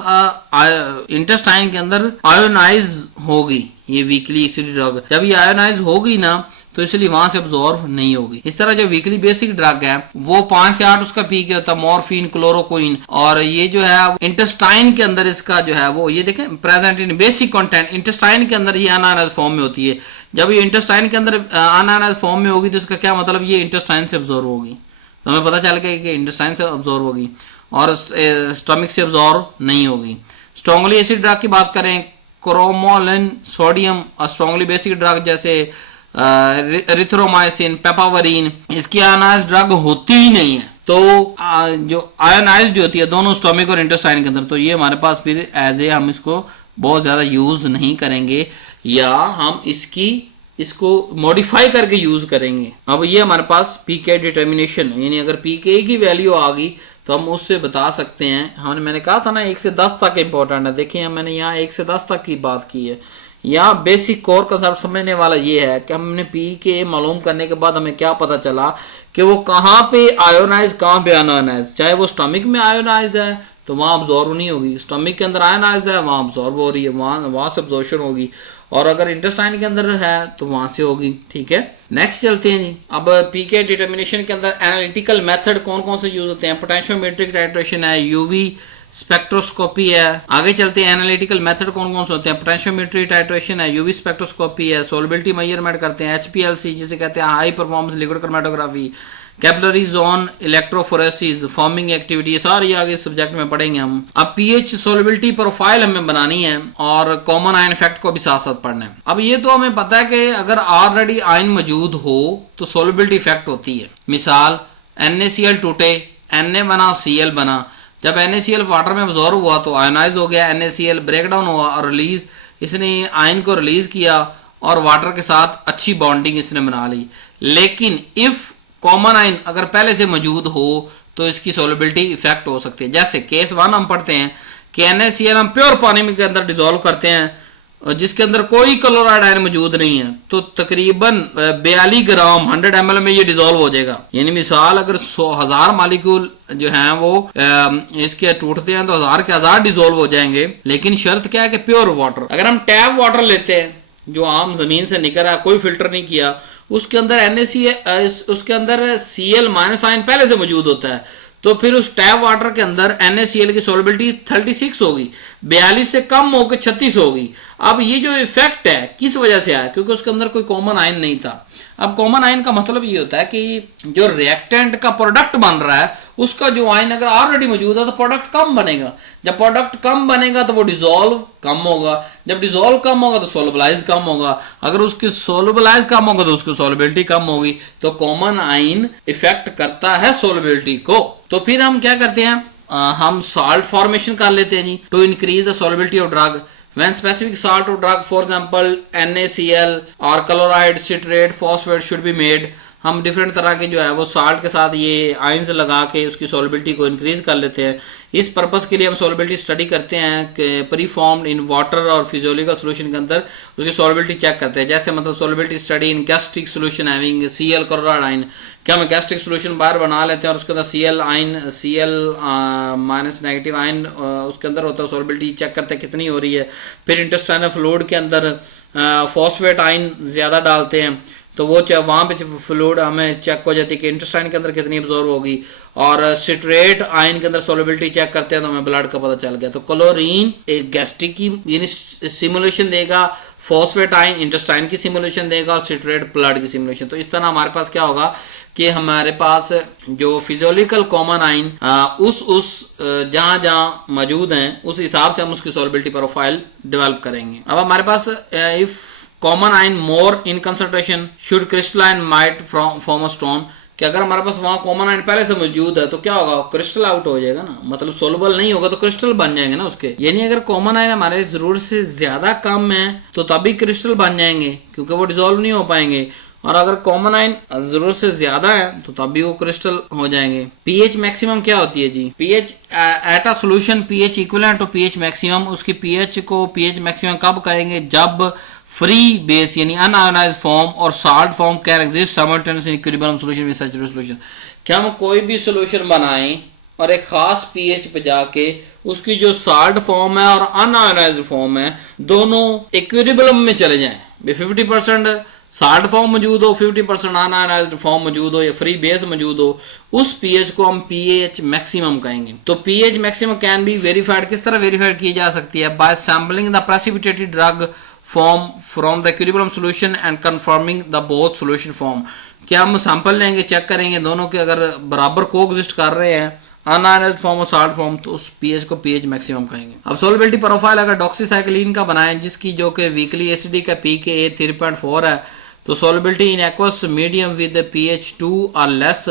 इंटेस्टाइन के अंदर आयोनाइज होगी ये वीकली एसिड ड्रग, जब ये आयोनाइज होगी ना तो इसलिए वहां से अब्जॉर्ब नहीं होगी। इस तरह जो वीकली बेसिक ड्रग है वो 5 से 8 उसका पीक होता है, मॉर्फिन, क्लोरोक्विन, और ये जो है इंटेस्टाइन के अंदर इसका जो है वो ये देखें present in basic content, intestine के अंदर ये अनआयनाइज्ड फॉर्म में होती है। जब ये इंटेस्टाइन के अंदर अनआयनाइज्ड फॉर्म में होगी तो इसका क्या मतलब, ये इंटेस्टाइन से अब्जॉर्ब होगी। तो हमें पता चल गया कि इंटेस्टाइन से अब्जॉर्ब होगी और स्टमक से अब्जॉर्ब नहीं होगी। स्ट्रांगली एसिड ड्रग की बात करें, क्रोमोलिन, सोडियम, और स्ट्रांगली बेसिक ड्रग जैसे एरिथ्रोमाइसिन, पेपावरीन, इसकी आयनाइज्ड ड्रग होती ही नहीं है। तो जो आयनाइज्ड होती है दोनों स्टमक और इंटेस्टाइन के अंदर, तो ये हमारे पास फिर एज ए हम इसको बहुत ज्यादा यूज नहीं करेंगे या हम इसको मॉडिफाई करके यूज करेंगे। अब ये हमारे पास पीके डिटर्मिनेशन, यानी अगर पीके की वैल्यू आ गई तो हम उससे बता सकते हैं। मैंने कहा था ना 1 से 10 तक इंपॉर्टेंट है। देखिए मैंने यहाँ 1 से 10 तक की बात की है। यहाँ बेसिक कोर कंसेप्ट समझने वाला ये है कि हमने पीके मालूम करने के बाद हमें क्या पता चला कि वो कहाँ पे आयोनाइज, कहाँ पे अनआयोनाइज। चाहे वो स्टमक में आयोनाइज है तो वहां अब्जॉर्ब नहीं होगी, स्टमक के अंदर आयनाइज है वहां अब्जॉर्ब हो रही है, वहां से अब्जॉर्प्शन होगी, और अगर इंटेस्टाइन के अंदर है तो वहां से होगी। ठीक है, नेक्स्ट चलते हैं जी। अब पीके डिटर्मिनेशन के अंदर एनालिटिकल मेथड कौन कौन से यूज होते हैं, पोटेंशियोमेट्रिक टाइट्रेशन है, यूवी स्पेक्ट्रोस्कोपी है। आगे चलते हैं, एनालिटिकल मेथड कौन कौन से होते हैं, पोटेंशियोमेट्रिक टाइट्रेशन है, यूवी स्पेक्ट्रोस्कोपी है, सोलबिलिटी मेजरमेंट करते हैं, एचपीएलसी जिसे कहते हैं high performance liquid chromatography, capillary zone electrophoresis, forming activity, ये सारी आगे सब्जेक्ट में पढ़ेंगे हम। अब पीएच सोलबिलिटी प्रोफाइल हमें बनानी है और कॉमन आयन इफेक्ट को भी साथ साथ पढ़ना है। अब ये तो हमें पता है कि अगर ऑलरेडी आयन मौजूद हो तो सोलबिलिटी इफेक्ट होती है। मिसाल NaCl टूटे, Na बना, Cl बना, जब NaCl वाटर में अब्जॉर्ब हुआ तो आयनाइज हो गया, NaCl ब्रेक डाउन हुआ और रिलीज, इसने आयन को रिलीज किया और वाटर के साथ अच्छी बॉन्डिंग इसने बना ली। लेकिन इफ कॉमन आयन अगर पहले से मौजूद हो तो इसकी सोलबिलिटी इफेक्ट हो सकती है। जैसे केस 1 हम पढ़ते हैं कि NaCl हम प्योर पानी के अंदर डिजोल्व करते हैं जिसके अंदर कोई क्लोराइड आयन मौजूद नहीं है, तो तकरीबन 42 ग्राम 100 ml में ये डिजोल्व हो जाएगा। यानी मिसाल अगर 100,000 मालिक्यूल जो हैं वो इसके टूटते हैं तो 1000 के 1000 डिजोल्व हो जाएंगे। लेकिन शर्त क्या है कि प्योर वाटर, अगर हम टैप वाटर लेते हैं जो आम जमीन से निकल रहा है, कोई फिल्टर नहीं किया, उसके अंदर उसके अंदर Cl माइनस आयन पहले से मौजूद होता है, तो फिर उस टैप वाटर के अंदर NaCl की सोलबिलिटी 36 होगी, 42 से कम होकर 36 होगी। अब ये जो इफेक्ट है किस वजह से आया, क्योंकि उसके अंदर कोई कॉमन आयन नहीं था। अब कॉमन आयन का मतलब ये होता है कि जो रिएक्टेंट का प्रोडक्ट बन रहा है उसका जो आयन अगर ऑलरेडी मौजूद है तो प्रोडक्ट कम बनेगा। जब प्रोडक्ट कम बनेगा तो वो डिसॉल्व कम होगा, जब डिसॉल्व कम होगा तो सोलबलाइज कम होगा, अगर उसकी सोलबलाइज कम होगा तो उसकी सोलबिलिटी कम होगी। तो कॉमन आयन इफेक्ट करता है सोलबिलिटी को। तो फिर हम क्या करते हैं, हम सॉल्ट फॉर्मेशन कर लेते हैं जी to increase the solubility of drug. When specific salt of drug, for example NaCl or chloride, citrate, phosphate should be made, हम डिफरेंट तरह के जो है वो साल्ट के साथ ये आयंस लगा के उसकी सोलबिलिटी को इंक्रीज कर लेते हैं। इस पर्पस के लिए हम सोलबिलिटी स्टडी करते हैं कि प्रीफॉर्म्ड इन वाटर और फिजियोलॉजिकल सोल्यूशन के अंदर उसकी सोलबिलिटी चेक करते हैं। जैसे मतलब solubility study in gastric solution having Cl chloride ion, क्या हम गैस्ट्रिक सोल्यूशन बाहर बना लेते हैं और उसके अंदर Cl ion, Cl minus negative ion उसके अंदर होता है, सोलबिलिटी चेक करते हैं कितनी हो रही है। फिर इंटेस्टाइनल फ्लूइड के अंदर फॉस्फेट आयन ज़्यादा डालते हैं तो वो वहाँ पे फ्लूइड हमें चेक हो जाती है कि इंटेस्टाइन के अंदर कितनी अब्जॉर्ब होगी, और सिट्रेट आयन के अंदर सोलबिलिटी चेक करते हैं तो हमें ब्लड का पता चल गया। तो क्लोरीन एक गैस्ट्रिक की यानी सिमुलेशन देगा, फॉस्फेट आयन इंटेस्टाइन की सिमुलेशन देगा और सिट्रेट ब्लड की सिमुलेशन। तो इस तरह हमारे पास क्या होगा कि हमारे पास जो फिजियोलॉजिकल कॉमन आयन जहां जहां मौजूद हैं उस हिसाब से हम उसकी सोलबिलिटी प्रोफाइल डेवलप करेंगे। अब हमारे पास if common ion more in concentration should crystalline might form a stone, कि अगर हमारे पास वहां कॉमन आयन पहले से मौजूद है तो क्या होगा, क्रिस्टल आउट हो जाएगा ना, मतलब सोलबल नहीं होगा तो क्रिस्टल बन जाएंगे ना उसके। यानी अगर कॉमन आयन हमारे जरूरत से ज्यादा कम है तो तभी क्रिस्टल बन जाएंगे क्योंकि वो डिसॉल्व नहीं हो पाएंगे, और अगर कॉमन आयन जरूरत से ज्यादा है तो तब भी वो क्रिस्टल हो जाएंगे। पीएच मैक्सिमम क्या होती है जी? PH at a solution pH equivalent to pH maximum. उसकी पीएच को पीएच मैक्सिमम कब कहेंगे? जब फ्री बेस यानी अनआयोनाइज्ड फॉर्म और salt form can exist simultaneously in equilibrium solution with saturated solution. क्या हम कोई भी सॉल्यूशन बनाएं और एक खास पीएच पे जाके उसकी जो सॉल्ट फॉर्म है और अनआयोनाइज्ड फॉर्म है दोनों इक्विलिब्रियम में चले जाएं, 50% सॉल्ट फॉर्म मौजूद हो, 50% अनआयोनाइज्ड फॉर्म मौजूद हो या फ्री बेस मौजूद हो, उस पीएच को हम पीएच मैक्सिमम कहेंगे। तो pH maximum can be verified, किस तरह वेरीफाइड की जा सकती है? By sampling the precipitated drug form from the equilibrium solution and confirming the both solution form. क्या हम सैंपल लेंगे, चेक करेंगे दोनों के अगर बराबर कोएग्जिस्ट कर रहे हैं अनआयोनाइज्ड फॉर्म और सॉल्ट फॉर्म, तो उस पीएच को पीएच मैक्सिमम कहेंगे। अब सोलबिलिटी प्रोफाइल अगर डॉक्सीसाइक्लिन का बनाएं जिसकी जो कि वीकली एसिडी का pKa 3.4 है, तो solubility in aqueous medium with pH 2 और लेस,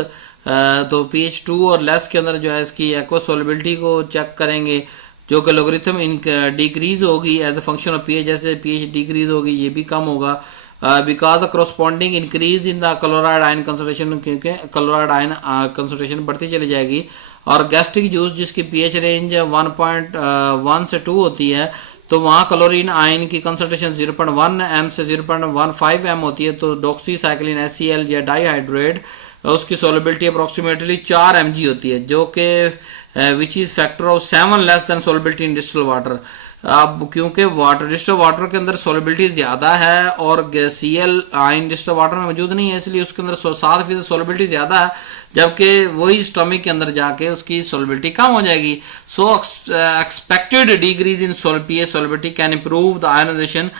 तो pH 2 और लेस के अंदर जो है इसकी एक्वस सोलबिलिटी को चेक करेंगे जो कि लोगरिथम इन डिक्रीज होगी as a function of pH. जैसे पीएच डिक्रीज होगी ये भी कम होगा because the corresponding increase in the chloride ion concentration, क्योंकि क्लोराइड आयन कंसंट्रेशन बढ़ती चली जाएगी। और गैस्ट्रिक जूस जिसकी पीएच रेंज 1.1 से 2 होती है, तो वहाँ क्लोरीन आयन की कंसंट्रेशन 0.1 m से 0.15 m होती है। तो डॉक्सीसाइक्लिन HCl या डाईहाइड्रेट उसकी सोलबिलिटी अप्रोक्सीमेटली 4 mg होती है, जो कि which is factor of 7 less than solubility in distil water. अब क्योंकि वाटर डिस्टिल वाटर के अंदर सोलबिलिटी ज़्यादा है और Cl आयन डिस्टिल वाटर में मौजूद नहीं है, इसलिए उसके अंदर 7% सोलबिलिटी ज़्यादा है, जबकि वही स्टमक के अंदर जाके उसकी सोलबिलिटी कम हो जाएगी। So expected decrease in pH solubility can improve the ionization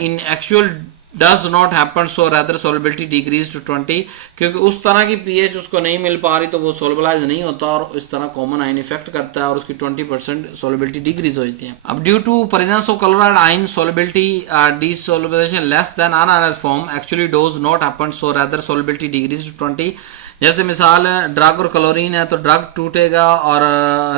in actual does not happen, so rather solubility decrease to 20, क्योंकि उस तरह की पीएच उसको नहीं मिल पा रही तो वो सोलबलाइज नहीं होता और इस तरह कॉमन आयन इफेक्ट करता है और उसकी 20% सोलबिलिटी डिक्रीज हो जाती है। अब due to presence of chloride ion solubility desolubilization less than unionized form actually does not happen, so rather solubility decrease to 20। जैसे मिसाल ड्रग और क्लोरीन है तो ड्रग टूटेगा और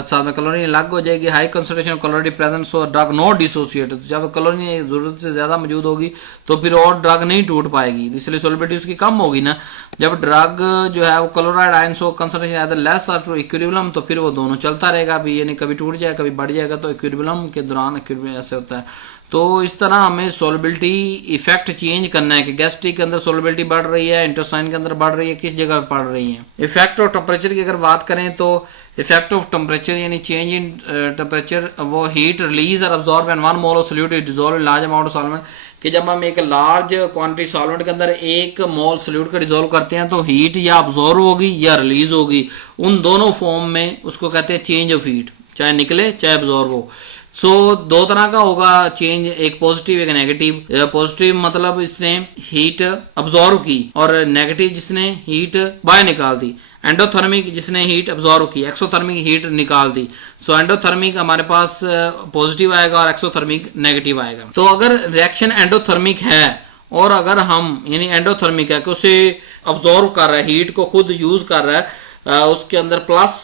साथ में क्लोरीन अलग हो जाएगी, high concentration of chlorine present, so drug not dissociate. जब क्लोरीन जरूरत से ज्यादा मौजूद होगी तो फिर और ड्रग नहीं टूट पाएगी, इसलिए सोलबिलिटी उसकी कम होगी ना। जब ड्रग जो है वो क्लोराइड आयन सो कंसंट्रेशन आदर लेस और इक्विलिब्रियम, तो फिर वो दोनों चलता रहेगा अभी, यानी कभी टूट जाएगा कभी बढ़ जाएगा, तो इक्विलिब्रियम के दौरान इक्विलिब्रियम ऐसे होता है। तो इस तरह हमें सोलबिलिटी इफेक्ट चेंज करना है कि गैस्ट्रिक के अंदर सोलबिलिटी बढ़ रही है, इंटेस्टाइन के अंदर बढ़ रही है, किस जगह पे बढ़ रही है। इफेक्ट ऑफ टेम्परेचर की अगर बात करें तो इफेक्ट ऑफ टेम्परेचर यानी चेंज इन टेम्परेचर, वो हीट रिलीज और absorb when 1 mole of solute is dissolve in large amount of solvent, कि जब हम एक लार्ज क्वांटिटी सॉल्वेंट के अंदर 1 मोल सोल्यूट का डिसॉल्व करते हैं तो हीट या अब्जॉर्ब होगी या रिलीज होगी, उन दोनों फॉर्म में उसको कहते हैं चेंज ऑफ हीट, चाहे निकले चाहे अब्जॉर्ब हो। सो दो तरह का होगा चेंज, एक पॉजिटिव एक नेगेटिव। पॉजिटिव मतलब इसने हीट अब्जॉर्व की और नेगेटिव जिसने हीट बाहर निकाल दी। एंडोथर्मिक जिसने हीट अब्जॉर्व की, एक्सोथर्मिक हीट निकाल दी। सो एंडोथर्मिक हमारे पास पॉजिटिव आएगा और एक्सोथर्मिक नेगेटिव आएगा। तो अगर रिएक्शन एंडोथर्मिक है और अगर हम यानी एंडोथर्मिक है कि उसे अब्जॉर्व कर रहा है, हीट को खुद यूज कर रहा है, उसके अंदर प्लस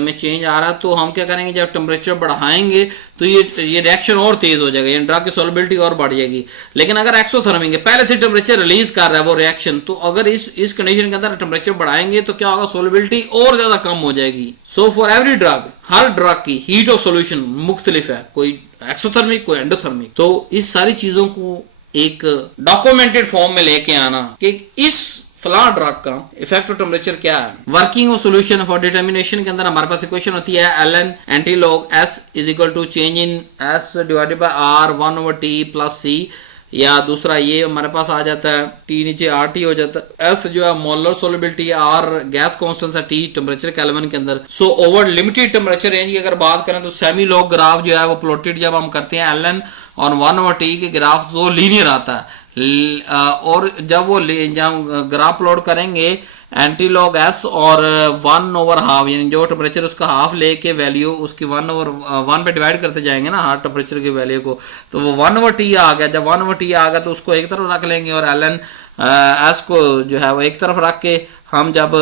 में चेंज आ रहा है, तो हम क्या करेंगे जब टेम्परेचर बढ़ाएंगे तो ये रिएक्शन और तेज हो जाएगा, यानी ड्रग की सॉल्युबिलिटी और बढ़ जाएगी। लेकिन अगर एक्सोथर्मिक है, पहले से टेम्परेचर रिलीज कर रहा है वो रिएक्शन, तो अगर इस कंडीशन के अंदर टेम्परेचर बढ़ाएंगे तो क्या होगा, सॉल्युबिलिटी और ज्यादा कम हो जाएगी। So for every drug, her drug की हीट ऑफ सॉल्यूशन मुख्तलिफ है, कोई एक्सोथर्मिक कोई एंडोथर्मिक। तो इस सारी चीजों को एक डॉक्यूमेंटेड फॉर्म में लेके आना कि इस फला ड्रग का इफेक्ट ऑफ टेम्परेचर क्या है। Working of solution for determination के अंदर हमारे पास इक्वेशन होती है ln anti log s is equal to change in s divided by r 1/t plus c, या दूसरा ये हमारे पास आ जाता है t नीचे RT हो जाता है, s जो है molar solubility, r gas constant है, t टेम्परेचर केल्विन के अंदर। So over limited temperature range की अगर बात करें तो सेमी लॉग ग्राफ जो है वो प्लॉटेड जब हम करते हैं ln और 1/t के ग्राफ तो लीनियर आता है, और जब वो जब ग्राफ प्लॉट करेंगे एंटी लॉग एस और 1/2 यानी जो टेम्परेचर उसका हाफ लेके वैल्यू उसकी 1/1 पे डिवाइड करते जाएंगे ना हर टेम्परेचर की वैल्यू को, तो वो 1/t आ गया। जब 1/t आ गया तो उसको एक तरफ रख लेंगे और ln एस को जो है वो एक तरफ रख के हम जब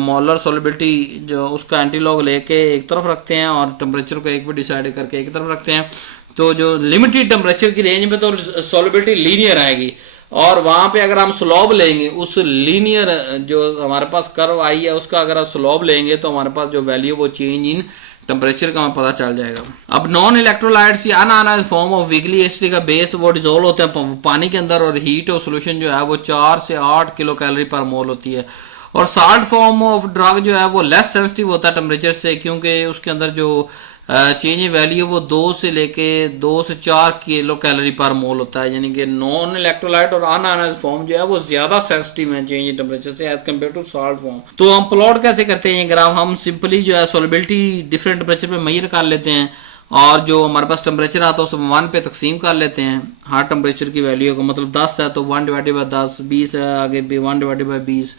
मोलर सोलबिलिटी जो उसका एंटी लॉग लेके एक तरफ रखते हैं और टेम्परेचर को एक पे डिसाइड करके एक तरफ रखते हैं, तो जो लिमिटेड टेम्परेचर की रेंज में तो सॉल्युबिलिटी लीनियर आएगी, और वहां पे अगर हम स्लोब लेंगे, उस लीनियर जो हमारे पास कर्व आई है उसका अगर आप स्लोब लेंगे तो हमारे पास जो वैल्यू वो चेंज इन टेम्परेचर का हमें पता चल जाएगा। अब नॉन इलेक्ट्रोलाइट्स या un-ionised form of weekly acid का बेस वो डिजोल्व होते हैं पानी के अंदर, और हीट ऑफ सोल्यूशन जो है वो 4 से 8 किलो कैलोरी पर मोल होती है। और साल्ट फॉर्म ऑफ ड्रग जो है वो लेस सेंसिटिव होता है टेम्परेचर से, क्योंकि उसके अंदर जो चेंज इन वैल्यू वो 2 से लेके 2 से 4 किलो कैलोरी पर मोल होता है। यानी कि नॉन इलेक्ट्रोलाइट और अनआयनाइज्ड फॉर्म जो है वो ज्यादा सेंसिटिव है चेंज इन टेम्परेचर से as compare to salt form. तो हम प्लॉट कैसे करते हैं ये ग्राफ, हम सिंपली जो है सोलिबिलिटी डिफरेंट टेम्परेचर पे मेजर कर लेते हैं, और जो हमारे पास टेम्परेचर आता है उसे 1 पे तकसीम कर लेते हैं। हर टेम्परेचर की वैल्यू को, मतलब 10 है तो 1 डिवाइडेड बाय 10, 20 है आगे भी 1 डिवाइडेड बाय 20,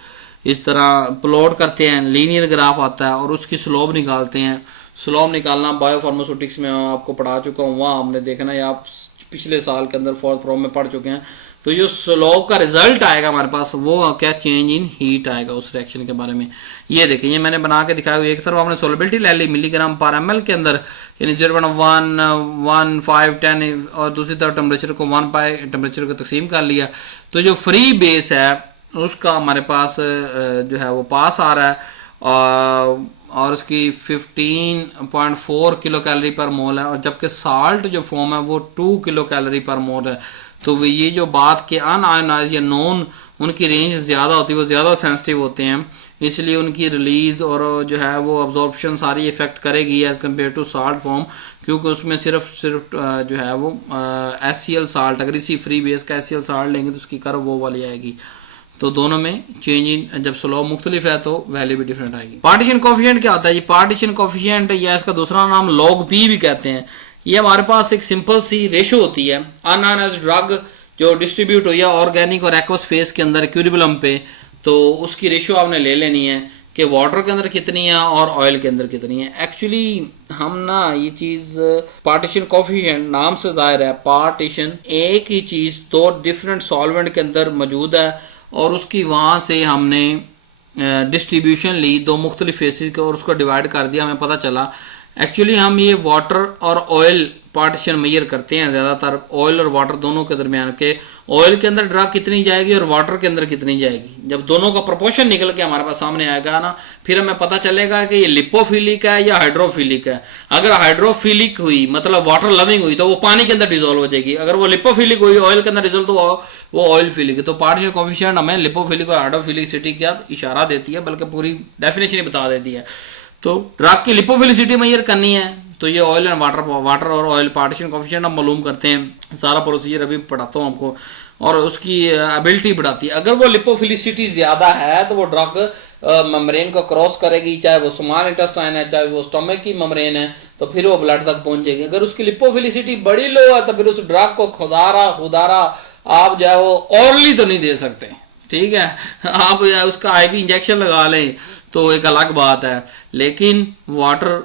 इस तरह प्लॉट करते हैं। लीनियर ग्राफ आता है और उसकी स्लोप निकालते हैं। स्लोप निकालना बायोफार्मास्यूटिक्स में आपको पढ़ा चुका हूँ, वहाँ हमने देखना है, आप पिछले साल के अंदर 4th प्रो में पढ़ चुके हैं। तो जो स्लोप का रिजल्ट आएगा हमारे पास वो क्या, चेंज इन हीट आएगा उस रिएक्शन के बारे में। ये देखिए, ये मैंने बना के दिखाया हुआ, एक तरफ आपने सोलिबिलिटी ले ली मिलीग्राम पर एमएल के अंदर, यानी 0.1, 1, 5, 10, और दूसरी तरफ टेम्परेचर को 1 बाय टेम्परेचर को तकसीम कर लिया। तो जो फ्री बेस है उसका हमारे पास जो है वो पास आ रहा है, और उसकी 15.4 किलो कैलोरी पर मोल है, और जबकि साल्ट जो फॉर्म है वो 2 किलो कैलोरी पर मोल है। तो ये जो बात के अनआयनाइज्ड या नॉन, उनकी रेंज ज़्यादा होती है, वो ज़्यादा सेंसिटिव होते हैं, इसलिए उनकी रिलीज और जो है वो अब्जॉर्प्शन सारी इफेक्ट करेगी as compare to salt form, क्योंकि उसमें सिर्फ जो है वो HCl साल्ट, अगर इसी फ्री बेस का HCl साल्ट लेंगे तो उसकी कर्व वो वाली आएगी। तो दोनों में चेंज इन, जब स्लोप मुख्तलिफ है तो वैल्यू भी डिफरेंट आएगी। पार्टीशन कोफिशिएंट क्या होता है? ये पार्टीशन कोफिशिएंट या इसका दूसरा नाम लॉग पी भी कहते हैं। ये हमारे पास एक सिंपल सी रेशो होती है। अनआयनाइज्ड ड्रग जो डिस्ट्रीब्यूट हुई है ऑर्गेनिक और एक्वस फेज के अंदर इक्विलिब्रियम पे, तो उसकी रेशो आपने ले लेनी है कि वाटर के अंदर कितनी है और ऑयल के अंदर कितनी है। एक्चुअली हम ना ये चीज पार्टीशन कोफिशिएंट नाम से जाहिर है, पार्टीशन एक ही चीज दो डिफरेंट सॉल्वेंट के अंदर मौजूद है और उसकी वहाँ से हमने डिस्ट्रीब्यूशन ली दो मुख्तलिफ फेसेस के और उसको डिवाइड कर दिया, हमें पता चला। एक्चुअली हम ये वाटर और ऑयल पार्टीशन मेजर करते हैं ज़्यादातर, ऑयल और वाटर दोनों के दरमियान के ऑयल के अंदर ड्रग कितनी जाएगी और वाटर के अंदर कितनी जाएगी। जब दोनों का प्रोपोर्शन निकल के हमारे पास सामने आएगा ना, फिर हमें पता चलेगा कि ये लिपोफिलिक है या हाइड्रोफिलिक है। अगर हाइड्रोफिलिक हुई मतलब वाटर लविंग हुई तो वो पानी के अंदर डिजोल्व हो जाएगी, अगर वो लिपोफिलिक हुई ऑयल के अंदर डिजोल्व तो वो ऑयल फिलिक है। तो पार्टीशन कोफिशिएंट हमें लिपोफिलिक और हाइड्रोफिलिसिटी का इशारा देती है, बल्कि पूरी डेफिनेशन ही बता देती है। तो ड्रग की लिपोफिलिसिटी मेजर करनी है तो ये ऑयल एंड वाटर और ऑयल पार्टीशन कोफिशिएंट हम मालूम करते हैं। सारा प्रोसीजर अभी पढ़ाता हूँ आपको, और उसकी एबिलिटी बढ़ाती है। अगर वो लिपोफिलिसिटी ज्यादा है तो वो ड्रग मेम्ब्रेन को क्रॉस करेगी, चाहे वो स्मॉल इंटेस्टाइन है चाहे वो स्टमक की मेम्ब्रेन है, तो फिर वो ब्लड तक पहुंचेगी। अगर उसकी लिपोफिलिसिटी बड़ी लो है तो फिर उस ड्रग को खुदारा आप जो है वो ऑरली तो नहीं दे सकते, ठीक है। आप उसका आईवी इंजेक्शन लगा लें तो एक अलग बात है, लेकिन वाटर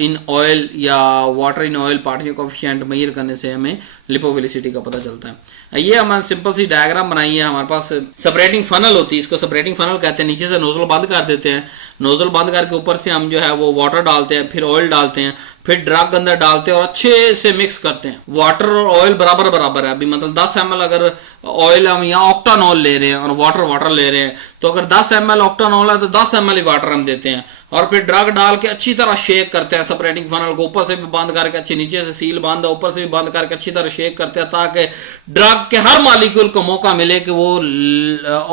इन ऑयल या water in oil partition coefficient measure करने से हमें लिपोफिलिसिटी का पता चलता है। ये हमारे सिंपल सी डायग्राम बनाई है। हमारे पास सेपरेटिंग फनल होती है, इसको सेपरेटिंग फनल कहते हैं। नीचे से नोजल बंद कर देते हैं, नोजल बंद करके ऊपर से हम जो है वो वाटर डालते हैं, फिर ऑयल डालते हैं, फिर ड्रग अंदर डालते हैं और अच्छे से मिक्स करते हैं। वाटर और ऑयल बराबर बराबर है। अभी मतलब 10 ml अगर ऑयल हम यहाँ ऑक्टानॉल ले रहे हैं और वाटर ले रहे हैं, तो अगर 10 ml ऑक्टानॉल है तो 10 ml ही वाटर हम देते हैं, और फिर ड्रग डाल के अच्छी तरह शेक करते हैं। सेपरेटिंग फनल को ऊपर से भी बंद करके अच्छी, नीचे से सील बंद है ऊपर से भी बंद करके अच्छी तरह शेक करते हैं, ताकि ड्रग के हर मालिक्यूल को मौका मिले कि वो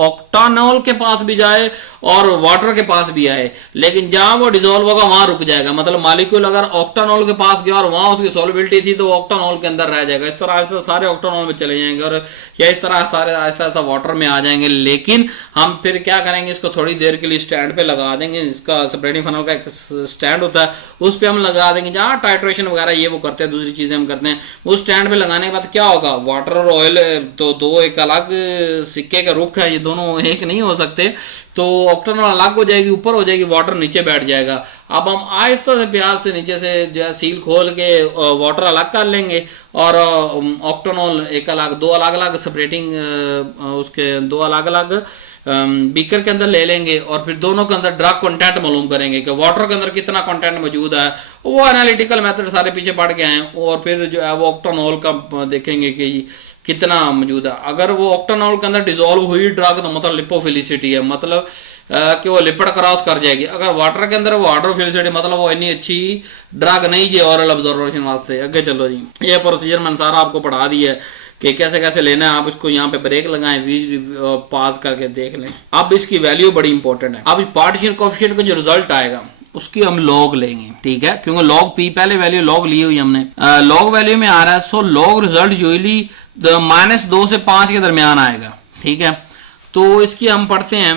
ऑक्टानॉल के पास भी जाए और वाटर के पास भी आए। लेकिन जहां वो डिजोल्व होगा वहां रुक जाएगा। मतलब मालिक्यूल अगर ऑक्टानॉल के पास गया और वहां उसकी सॉल्युबिलिटी थी तो ऑक्टानॉल के अंदर रह जाएगा। इस तरह आहिस्ता सारे ऑक्टानॉल में चले जाएंगे और या इस तरह सारे आहिस्ता आहिस्ता वाटर में आ जाएंगे। लेकिन हम फिर क्या करेंगे, इसको थोड़ी देर के लिए स्टैंड पे लगा देंगे। इसका सेपरेटिंग फनल का एक स्टैंड होता है, उस पर हम लगा देंगे। जहां टाइट्रेशन वगैरह ये वो करते हैं, दूसरी चीजें हम करते हैं, उस स्टैंड पे लगाने के बाद क्या होगा, वाटर और ऑयल तो दो एक अलग सिक्के का रुख है, ये दोनों एक नहीं हो सकते। तो ऑक्टानॉल अलग हो जाएगी, ऊपर हो जाएगी, वाटर नीचे बैठ जाएगा। अब हम आहिस्ता से प्यार से नीचे से जो है सील खोल के वाटर अलग कर लेंगे और ऑक्टानॉल एक अलग, दो अलग अलग सेपरेटिंग उसके दो अलग अलग बीकर के अंदर ले लेंगे और फिर दोनों के अंदर ड्रग कंटेंट मालूम करेंगे कि वाटर के अंदर कितना कंटेंट मौजूद है। वो एनालिटिकल मेथड सारे पीछे पड़ गए हैं और फिर जो है वो ऑक्टानॉल का देखेंगे कि कितना मौजूद है। अगर वो ऑक्टानॉल के अंदर डिजोल्व हुई ड्रग तो मतलब लिपोफिलिसिटी है, मतलब कि वो लिपिड क्रॉस कर जाएगी। अगर वाटर के अंदर वो हाइड्रोफिलिसिटी मतलब वो इतनी अच्छी ड्रग नहीं जी ऑरल ऑब्जर्वेशन वास्ते। आगे चलो जी, ये प्रोसीजर मैंने सारा आपको पढ़ा दिया है कि कैसे कैसे लेना है। आप इसको यहाँ पे ब्रेक लगाएं, पास करके देख लें। अब इसकी वैल्यू बड़ी इंपॉर्टेंट है। अब पार्टीशन कोएफिशिएंट का जो रिजल्ट आएगा उसकी हम लॉग लेंगे, ठीक है, क्योंकि लॉग पी पहले वैल्यू लॉग ली हुई हमने, लॉग वैल्यू में आ रहा है। सो लॉग रिजल्ट यूजली -2 से 5 के दरमियान आएगा, ठीक है। तो इसकी हम पढ़ते हैं।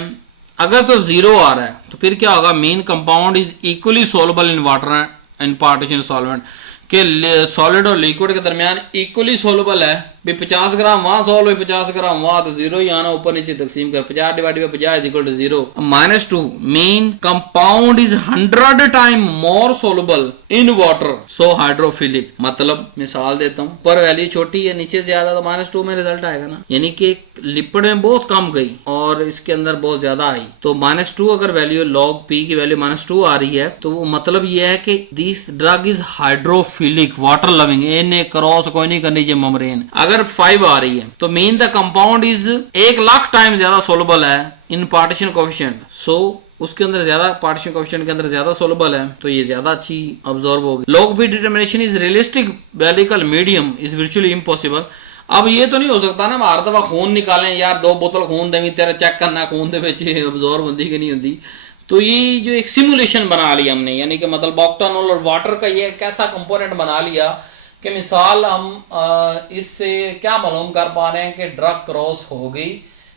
अगर तो 0 आ रहा है तो फिर क्या होगा, mean compound is equally soluble in water in partition solvent, के सॉलिड और लिक्विड के दरमियान इक्वली सोलबल है। भी 50 ग्राम वहां सॉल्व है, 50 ग्राम वहां, तो 0 ही आना, ऊपर नीचे तकसीम कर 50 divide by 50 is equal to 0। -2 mean compound is 100 time more soluble in water so hydrophilic. मतलब मिसाल देता हूं, पर वैल्यू छोटी है नीचे ज्यादा तो -2 में रिजल्ट आएगा ना, यानी कि लिपिड में बहुत कम गई और इसके अंदर बहुत ज्यादा आई। तो -2 अगर वैल्यू लॉग पी की वैल्यू -2 आ रही है तो वो मतलब ये है कि this drug is hydrophilic water loving, इन्हें क्रॉस कोई नहीं करनी चाहिए मेम्ब्रेन। अगर 5 आ रही है तो mean the compound is 1,00,000 time ज्यादा सोलबल है इन पार्टीशन कोएफिशिएंट। सो उसके अंदर ज्यादा पार्टीशन कोएफिशिएंट के अंदर ज्यादा सोलबल है तो ये ज्यादा अच्छी अब्जॉर्ब होगी। Log P determination is realistic vehicle medium is virtually impossible. अब ये तो नहीं हो सकता ना हर दफा खून निकालें यार, 2 बोतल खून देवी तेरा चेक करना खून दे विच अब्जॉर्ब होंदी कि नहीं होंदी। तो ये जो एक सिमुलेशन बना लिया हमने, यानी कि मतलब ऑक्टानॉल और वाटर का ये एक ऐसा कंपोनेंट बना लिया कि मिसाल हम इससे क्या मालूम कर पा रहे हैं कि ड्रग क्रॉस होगी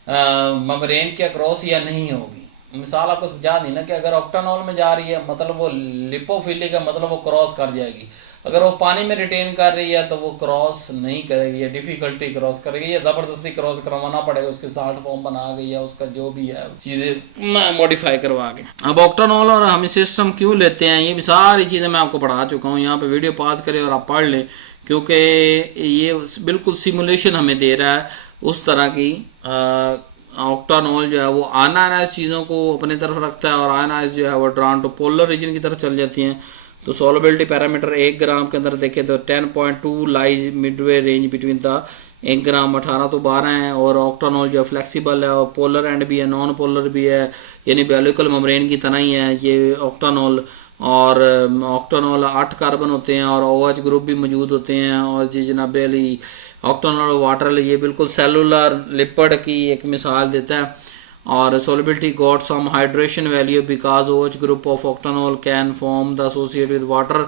मेम्ब्रेन के क्रॉस या नहीं होगी। मिसाल आपको समझा दी ना कि अगर ऑक्टानॉल में जा रही है मतलब वो लिपोफिलिक है, मतलब वो क्रॉस कर जाएगी। अगर वो पानी में रिटेन कर रही है तो वो क्रॉस नहीं करेगी या डिफिकल्टी क्रॉस करेगी या जबरदस्ती क्रॉस करवाना पड़ेगा, उसके साल्ट फॉर्म बना के या उसका जो भी है चीजें मॉडिफाई करवा के। अब ऑक्टानॉल और हम सिस्टम क्यों लेते हैं, ये भी सारी चीजें मैं आपको पढ़ा चुका हूँ। यहाँ पे वीडियो पॉज करें और आप पढ़ लें, क्योंकि ये बिल्कुल सिमुलेशन हमें दे रहा है उस तरह की। ऑक्टानॉल जो है वो आयनाइज चीज़ों को अपनी तरफ रखता है और आयनाइज जो है वो ड्रॉन टू पोलर रीजन की तरफ चल जाती हैं। तो सॉल्युबिलिटी पैरामीटर 1 ग्राम के अंदर देखें तो 10.2 lies Midway range between the 1 ग्राम 18 तो 12 है। और ऑक्टानॉल जो फ्लेक्सिबल है और पोलर एंड भी है, नॉन पोलर भी है, यानी बायोलॉजिकल मेम्ब्रेन की तरह ही है ये ऑक्टानॉल। और ऑक्टानॉल 8 कार्बन होते हैं और OH ग्रुप भी मौजूद होते हैं। और जी जनाब अली ऑक्टानॉल वाटर ये बिल्कुल सेलुलर लिपिड की एक मिसाल देता है। और solubility got some hydration value because OH group of octanol can form the associate with water,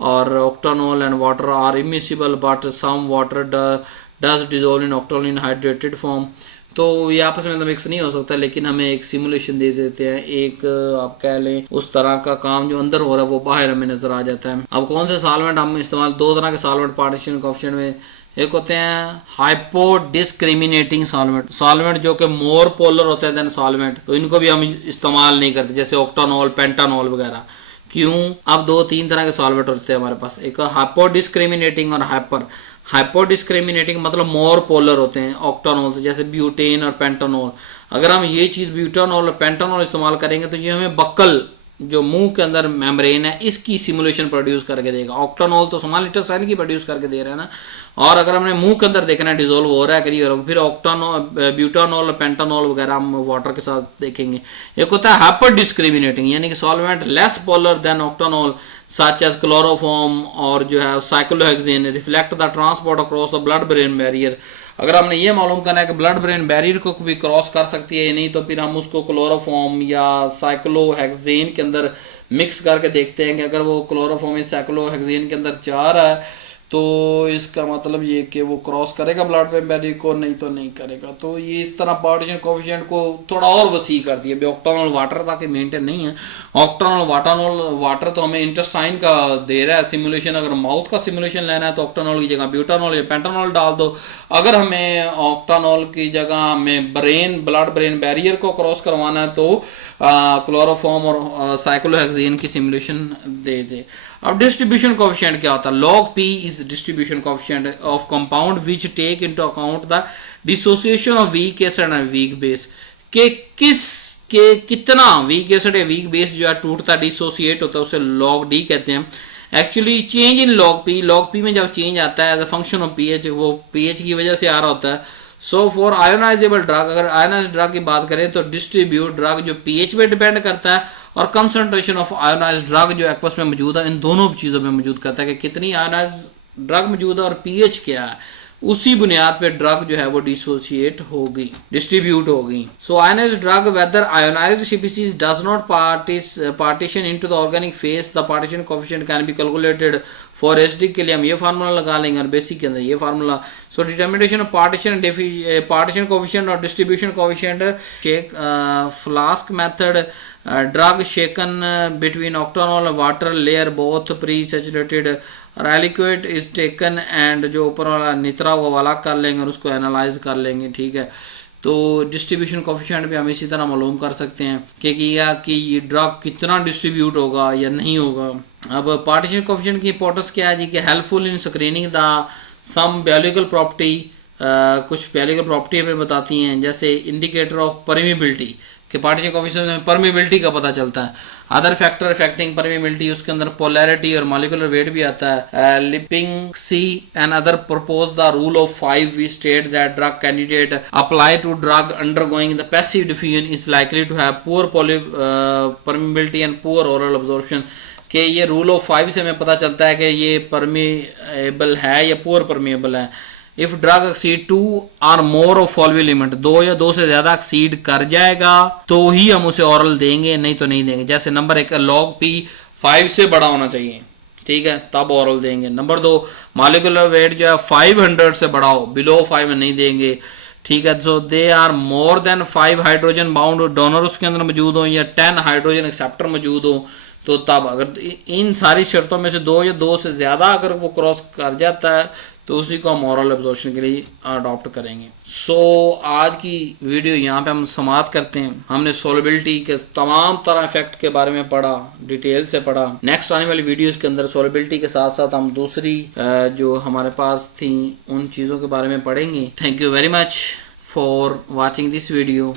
or octanol and water are immiscible but some water does dissolve in octanol in hydrated form। तो ये आपस में तो mix नहीं हो सकता, लेकिन हमें एक सिमुलेशन दे देते हैं, एक आप कह लें उस तरह का काम जो अंदर हो रहा है वो बाहर हमें नजर आ जाता है। अब कौन से सॉल्वेंट हम इस्तेमाल, 2 तरह के सॉल्वेंट पार्टीशन कोएफिशिएंट में, एक होते हैं हाइपो डिस्क्रिमिनेटिंग सॉल्वेंट, सॉल्वेंट जो कि मोर पोलर होते हैं देन सॉल्वेंट, तो इनको भी हम इस्तेमाल नहीं करते, जैसे ऑक्टानॉल पेंटानॉल वगैरह। क्यों? अब 2-3 तरह के सॉल्वेंट होते हैं हमारे पास, एक हाइपो डिस्क्रिमिनेटिंग और हाइपर। हाइपो डिस्क्रिमिनेटिंग मतलब मोर पोलर होते हैं ऑक्टानॉल से, जैसे ब्यूटेन और पेंटानॉल। अगर हम ये चीज ब्यूटानॉल और पेंटानॉल इस्तेमाल करेंगे तो ये हमें बक्कल जो मुंह के अंदर मेम्ब्रेन है इसकी सिमुलेशन प्रोड्यूस करके देगा। ऑक्टानॉल तो स्मॉल इंटेस्टाइन की प्रोड्यूस करके दे रहा है ना, और अगर हमने मुंह के अंदर देखना है डिजोल्व हो रहा है कि फिर ऑक्टानॉल ब्यूटानॉल पेंटानॉल वगैरह हम वाटर के साथ देखेंगे। एक होता है हाइपर डिस्क्रिमिनेटिंग, यानी कि solvent less polar than octanol such as chloroform और जो है cyclohexane reflect the transport across the blood brain barrier. अगर हमने ये मालूम करना है कि ब्लड ब्रेन बैरियर को भी क्रॉस कर सकती है या नहीं, तो फिर हम उसको क्लोरोफॉर्म या साइक्लोहेक्सेन के अंदर मिक्स करके देखते हैं कि अगर वो क्लोरोफॉर्म या साइक्लोहेक्सेन के अंदर जा रहा है तो इसका मतलब ये कि वो क्रॉस करेगा ब्लड ब्रेन बैरियर को, नहीं तो नहीं करेगा। तो ये इस तरह पार्टीशन कोएफिशिएंट को थोड़ा और वसी कर दिया। ऑक्टानॉल वाटर ताकि मेंटेन नहीं है, ऑक्टानॉल वाटर तो हमें इंटेस्टाइन का दे रहा है सिमुलेशन। अगर माउथ का सिमुलेशन लेना है तो ऑक्टानॉल की जगह ब्यूटानॉल या पेंटानॉल डाल दो। अगर हमें ऑक्टानॉल की जगह हमें ब्लड ब्रेन बैरियर को क्रॉस करवाना है तो क्लोरोफॉर्म और साइक्लोहेक्सेन की सिमुलेशन दे दे। अब डिस्ट्रीब्यूशन कोएफिशिएंट क्या होता है? log p is distribution coefficient of compound which take into account the dissociation of weak acid and weak base, कि कितना वीक एसिड या वीक बेस जो है टूटता डिसोसिएट होता है, उसे लॉग डी कहते हैं। Actually change in log P में जब चेंज आता है as a function of pH, वो पीएच की वजह से आ रहा होता है। सो फॉर आयोनाइजेबल ड्रग, अगर आयोनाइज ड्रग की बात करें तो डिस्ट्रीब्यूट ड्रग जो पीएच पे डिपेंड करता है और कंसंट्रेशन ऑफ आयोनाइज ड्रग जो एक्वस में मौजूद है, इन दोनों चीज़ों में मौजूद करता है कि कितनी आयोनाइज ड्रग मौजूद है और पीएच क्या है, उसी बुनियाद पे ड्रग जो है वो डिसोसिएट होगी, डिस्ट्रीब्यूट होगी। So ionized drug whether ionized species does not partition into the organic phase, the partition coefficient can be calculated. For acidic के लिए हम ये फार्मूला लगा लेंगे और बेसिक के अंदर ये formula. So determination of partition coefficient और distribution coefficient, shake flask method, drug shaken between octanol water layer both pre saturated और लिक्विड इज टेकन एंड जो ऊपर वाला नितरा हुआ वाला कर लेंगे और उसको एनालाइज कर लेंगे, ठीक है। तो डिस्ट्रीब्यूशन कोएफिशिएंट भी हम इसी तरह मालूम कर सकते हैं कि ये ड्रग कितना डिस्ट्रीब्यूट होगा या नहीं होगा। अब पार्टीशन कोएफिशिएंट की इंपॉर्टेंस क्या है जी, कि helpful in screening the some biological property, कुछ बायोलॉजिकल प्रॉपर्टी हमें बताती हैं, जैसे इंडिकेटर ऑफ परमिबिलिटी कि पार्टीशन कोएफिशिएंट में परमिबिलिटी का पता चलता है। अदर फैक्टर अफेक्टिंग परमिबिलिटी, उसके अंदर पोलैरिटी और मॉलिक्यूलर वेट भी आता है। Lipinski and other propose the rule of 5, we state that drug candidate apply to drug undergoing the passive diffusion is likely to have poor permeability and poor oral absorption. कि ये rule of 5 से हमें पता चलता है कि ये permeable है या पुअर परमिएबल है। इफ ड्रग एक्सीड 2 और मोर ऑफ फॉलोइंग लिमिट, 2 या 2 से ज्यादा एक्सीड कर जाएगा तो ही हम उसे ऑरल देंगे, नहीं तो नहीं देंगे। जैसे नंबर 1 लॉग पी 5 से बड़ा होना चाहिए, ठीक है, तब ऑरल देंगे। नंबर 2 मॉलिक्यूलर वेट जो है 500 से बड़ा हो, बिलो 5 नहीं देंगे, ठीक है। So they are more than 5 hydrogen bound donor उसके अंदर मौजूद हो या 10 हाइड्रोजन एक्सेप्टर मौजूद हो, तो तब अगर इन सारी शर्तों में से 2 या 2 से ज्यादा अगर वो क्रॉस कर जाता है तो उसी को हम ओरल एब्जॉर्प्शन के लिए अडॉप्ट करेंगे। सो आज की वीडियो यहाँ पे हम समाप्त करते हैं। हमने सोलबिलिटी के तमाम तरह इफेक्ट के बारे में पढ़ा, डिटेल से पढ़ा। नेक्स्ट आने वाली वीडियोस के अंदर सोलबिलिटी के साथ साथ हम दूसरी जो हमारे पास थी उन चीज़ों के बारे में पढ़ेंगे। Thank you very much for watching this video.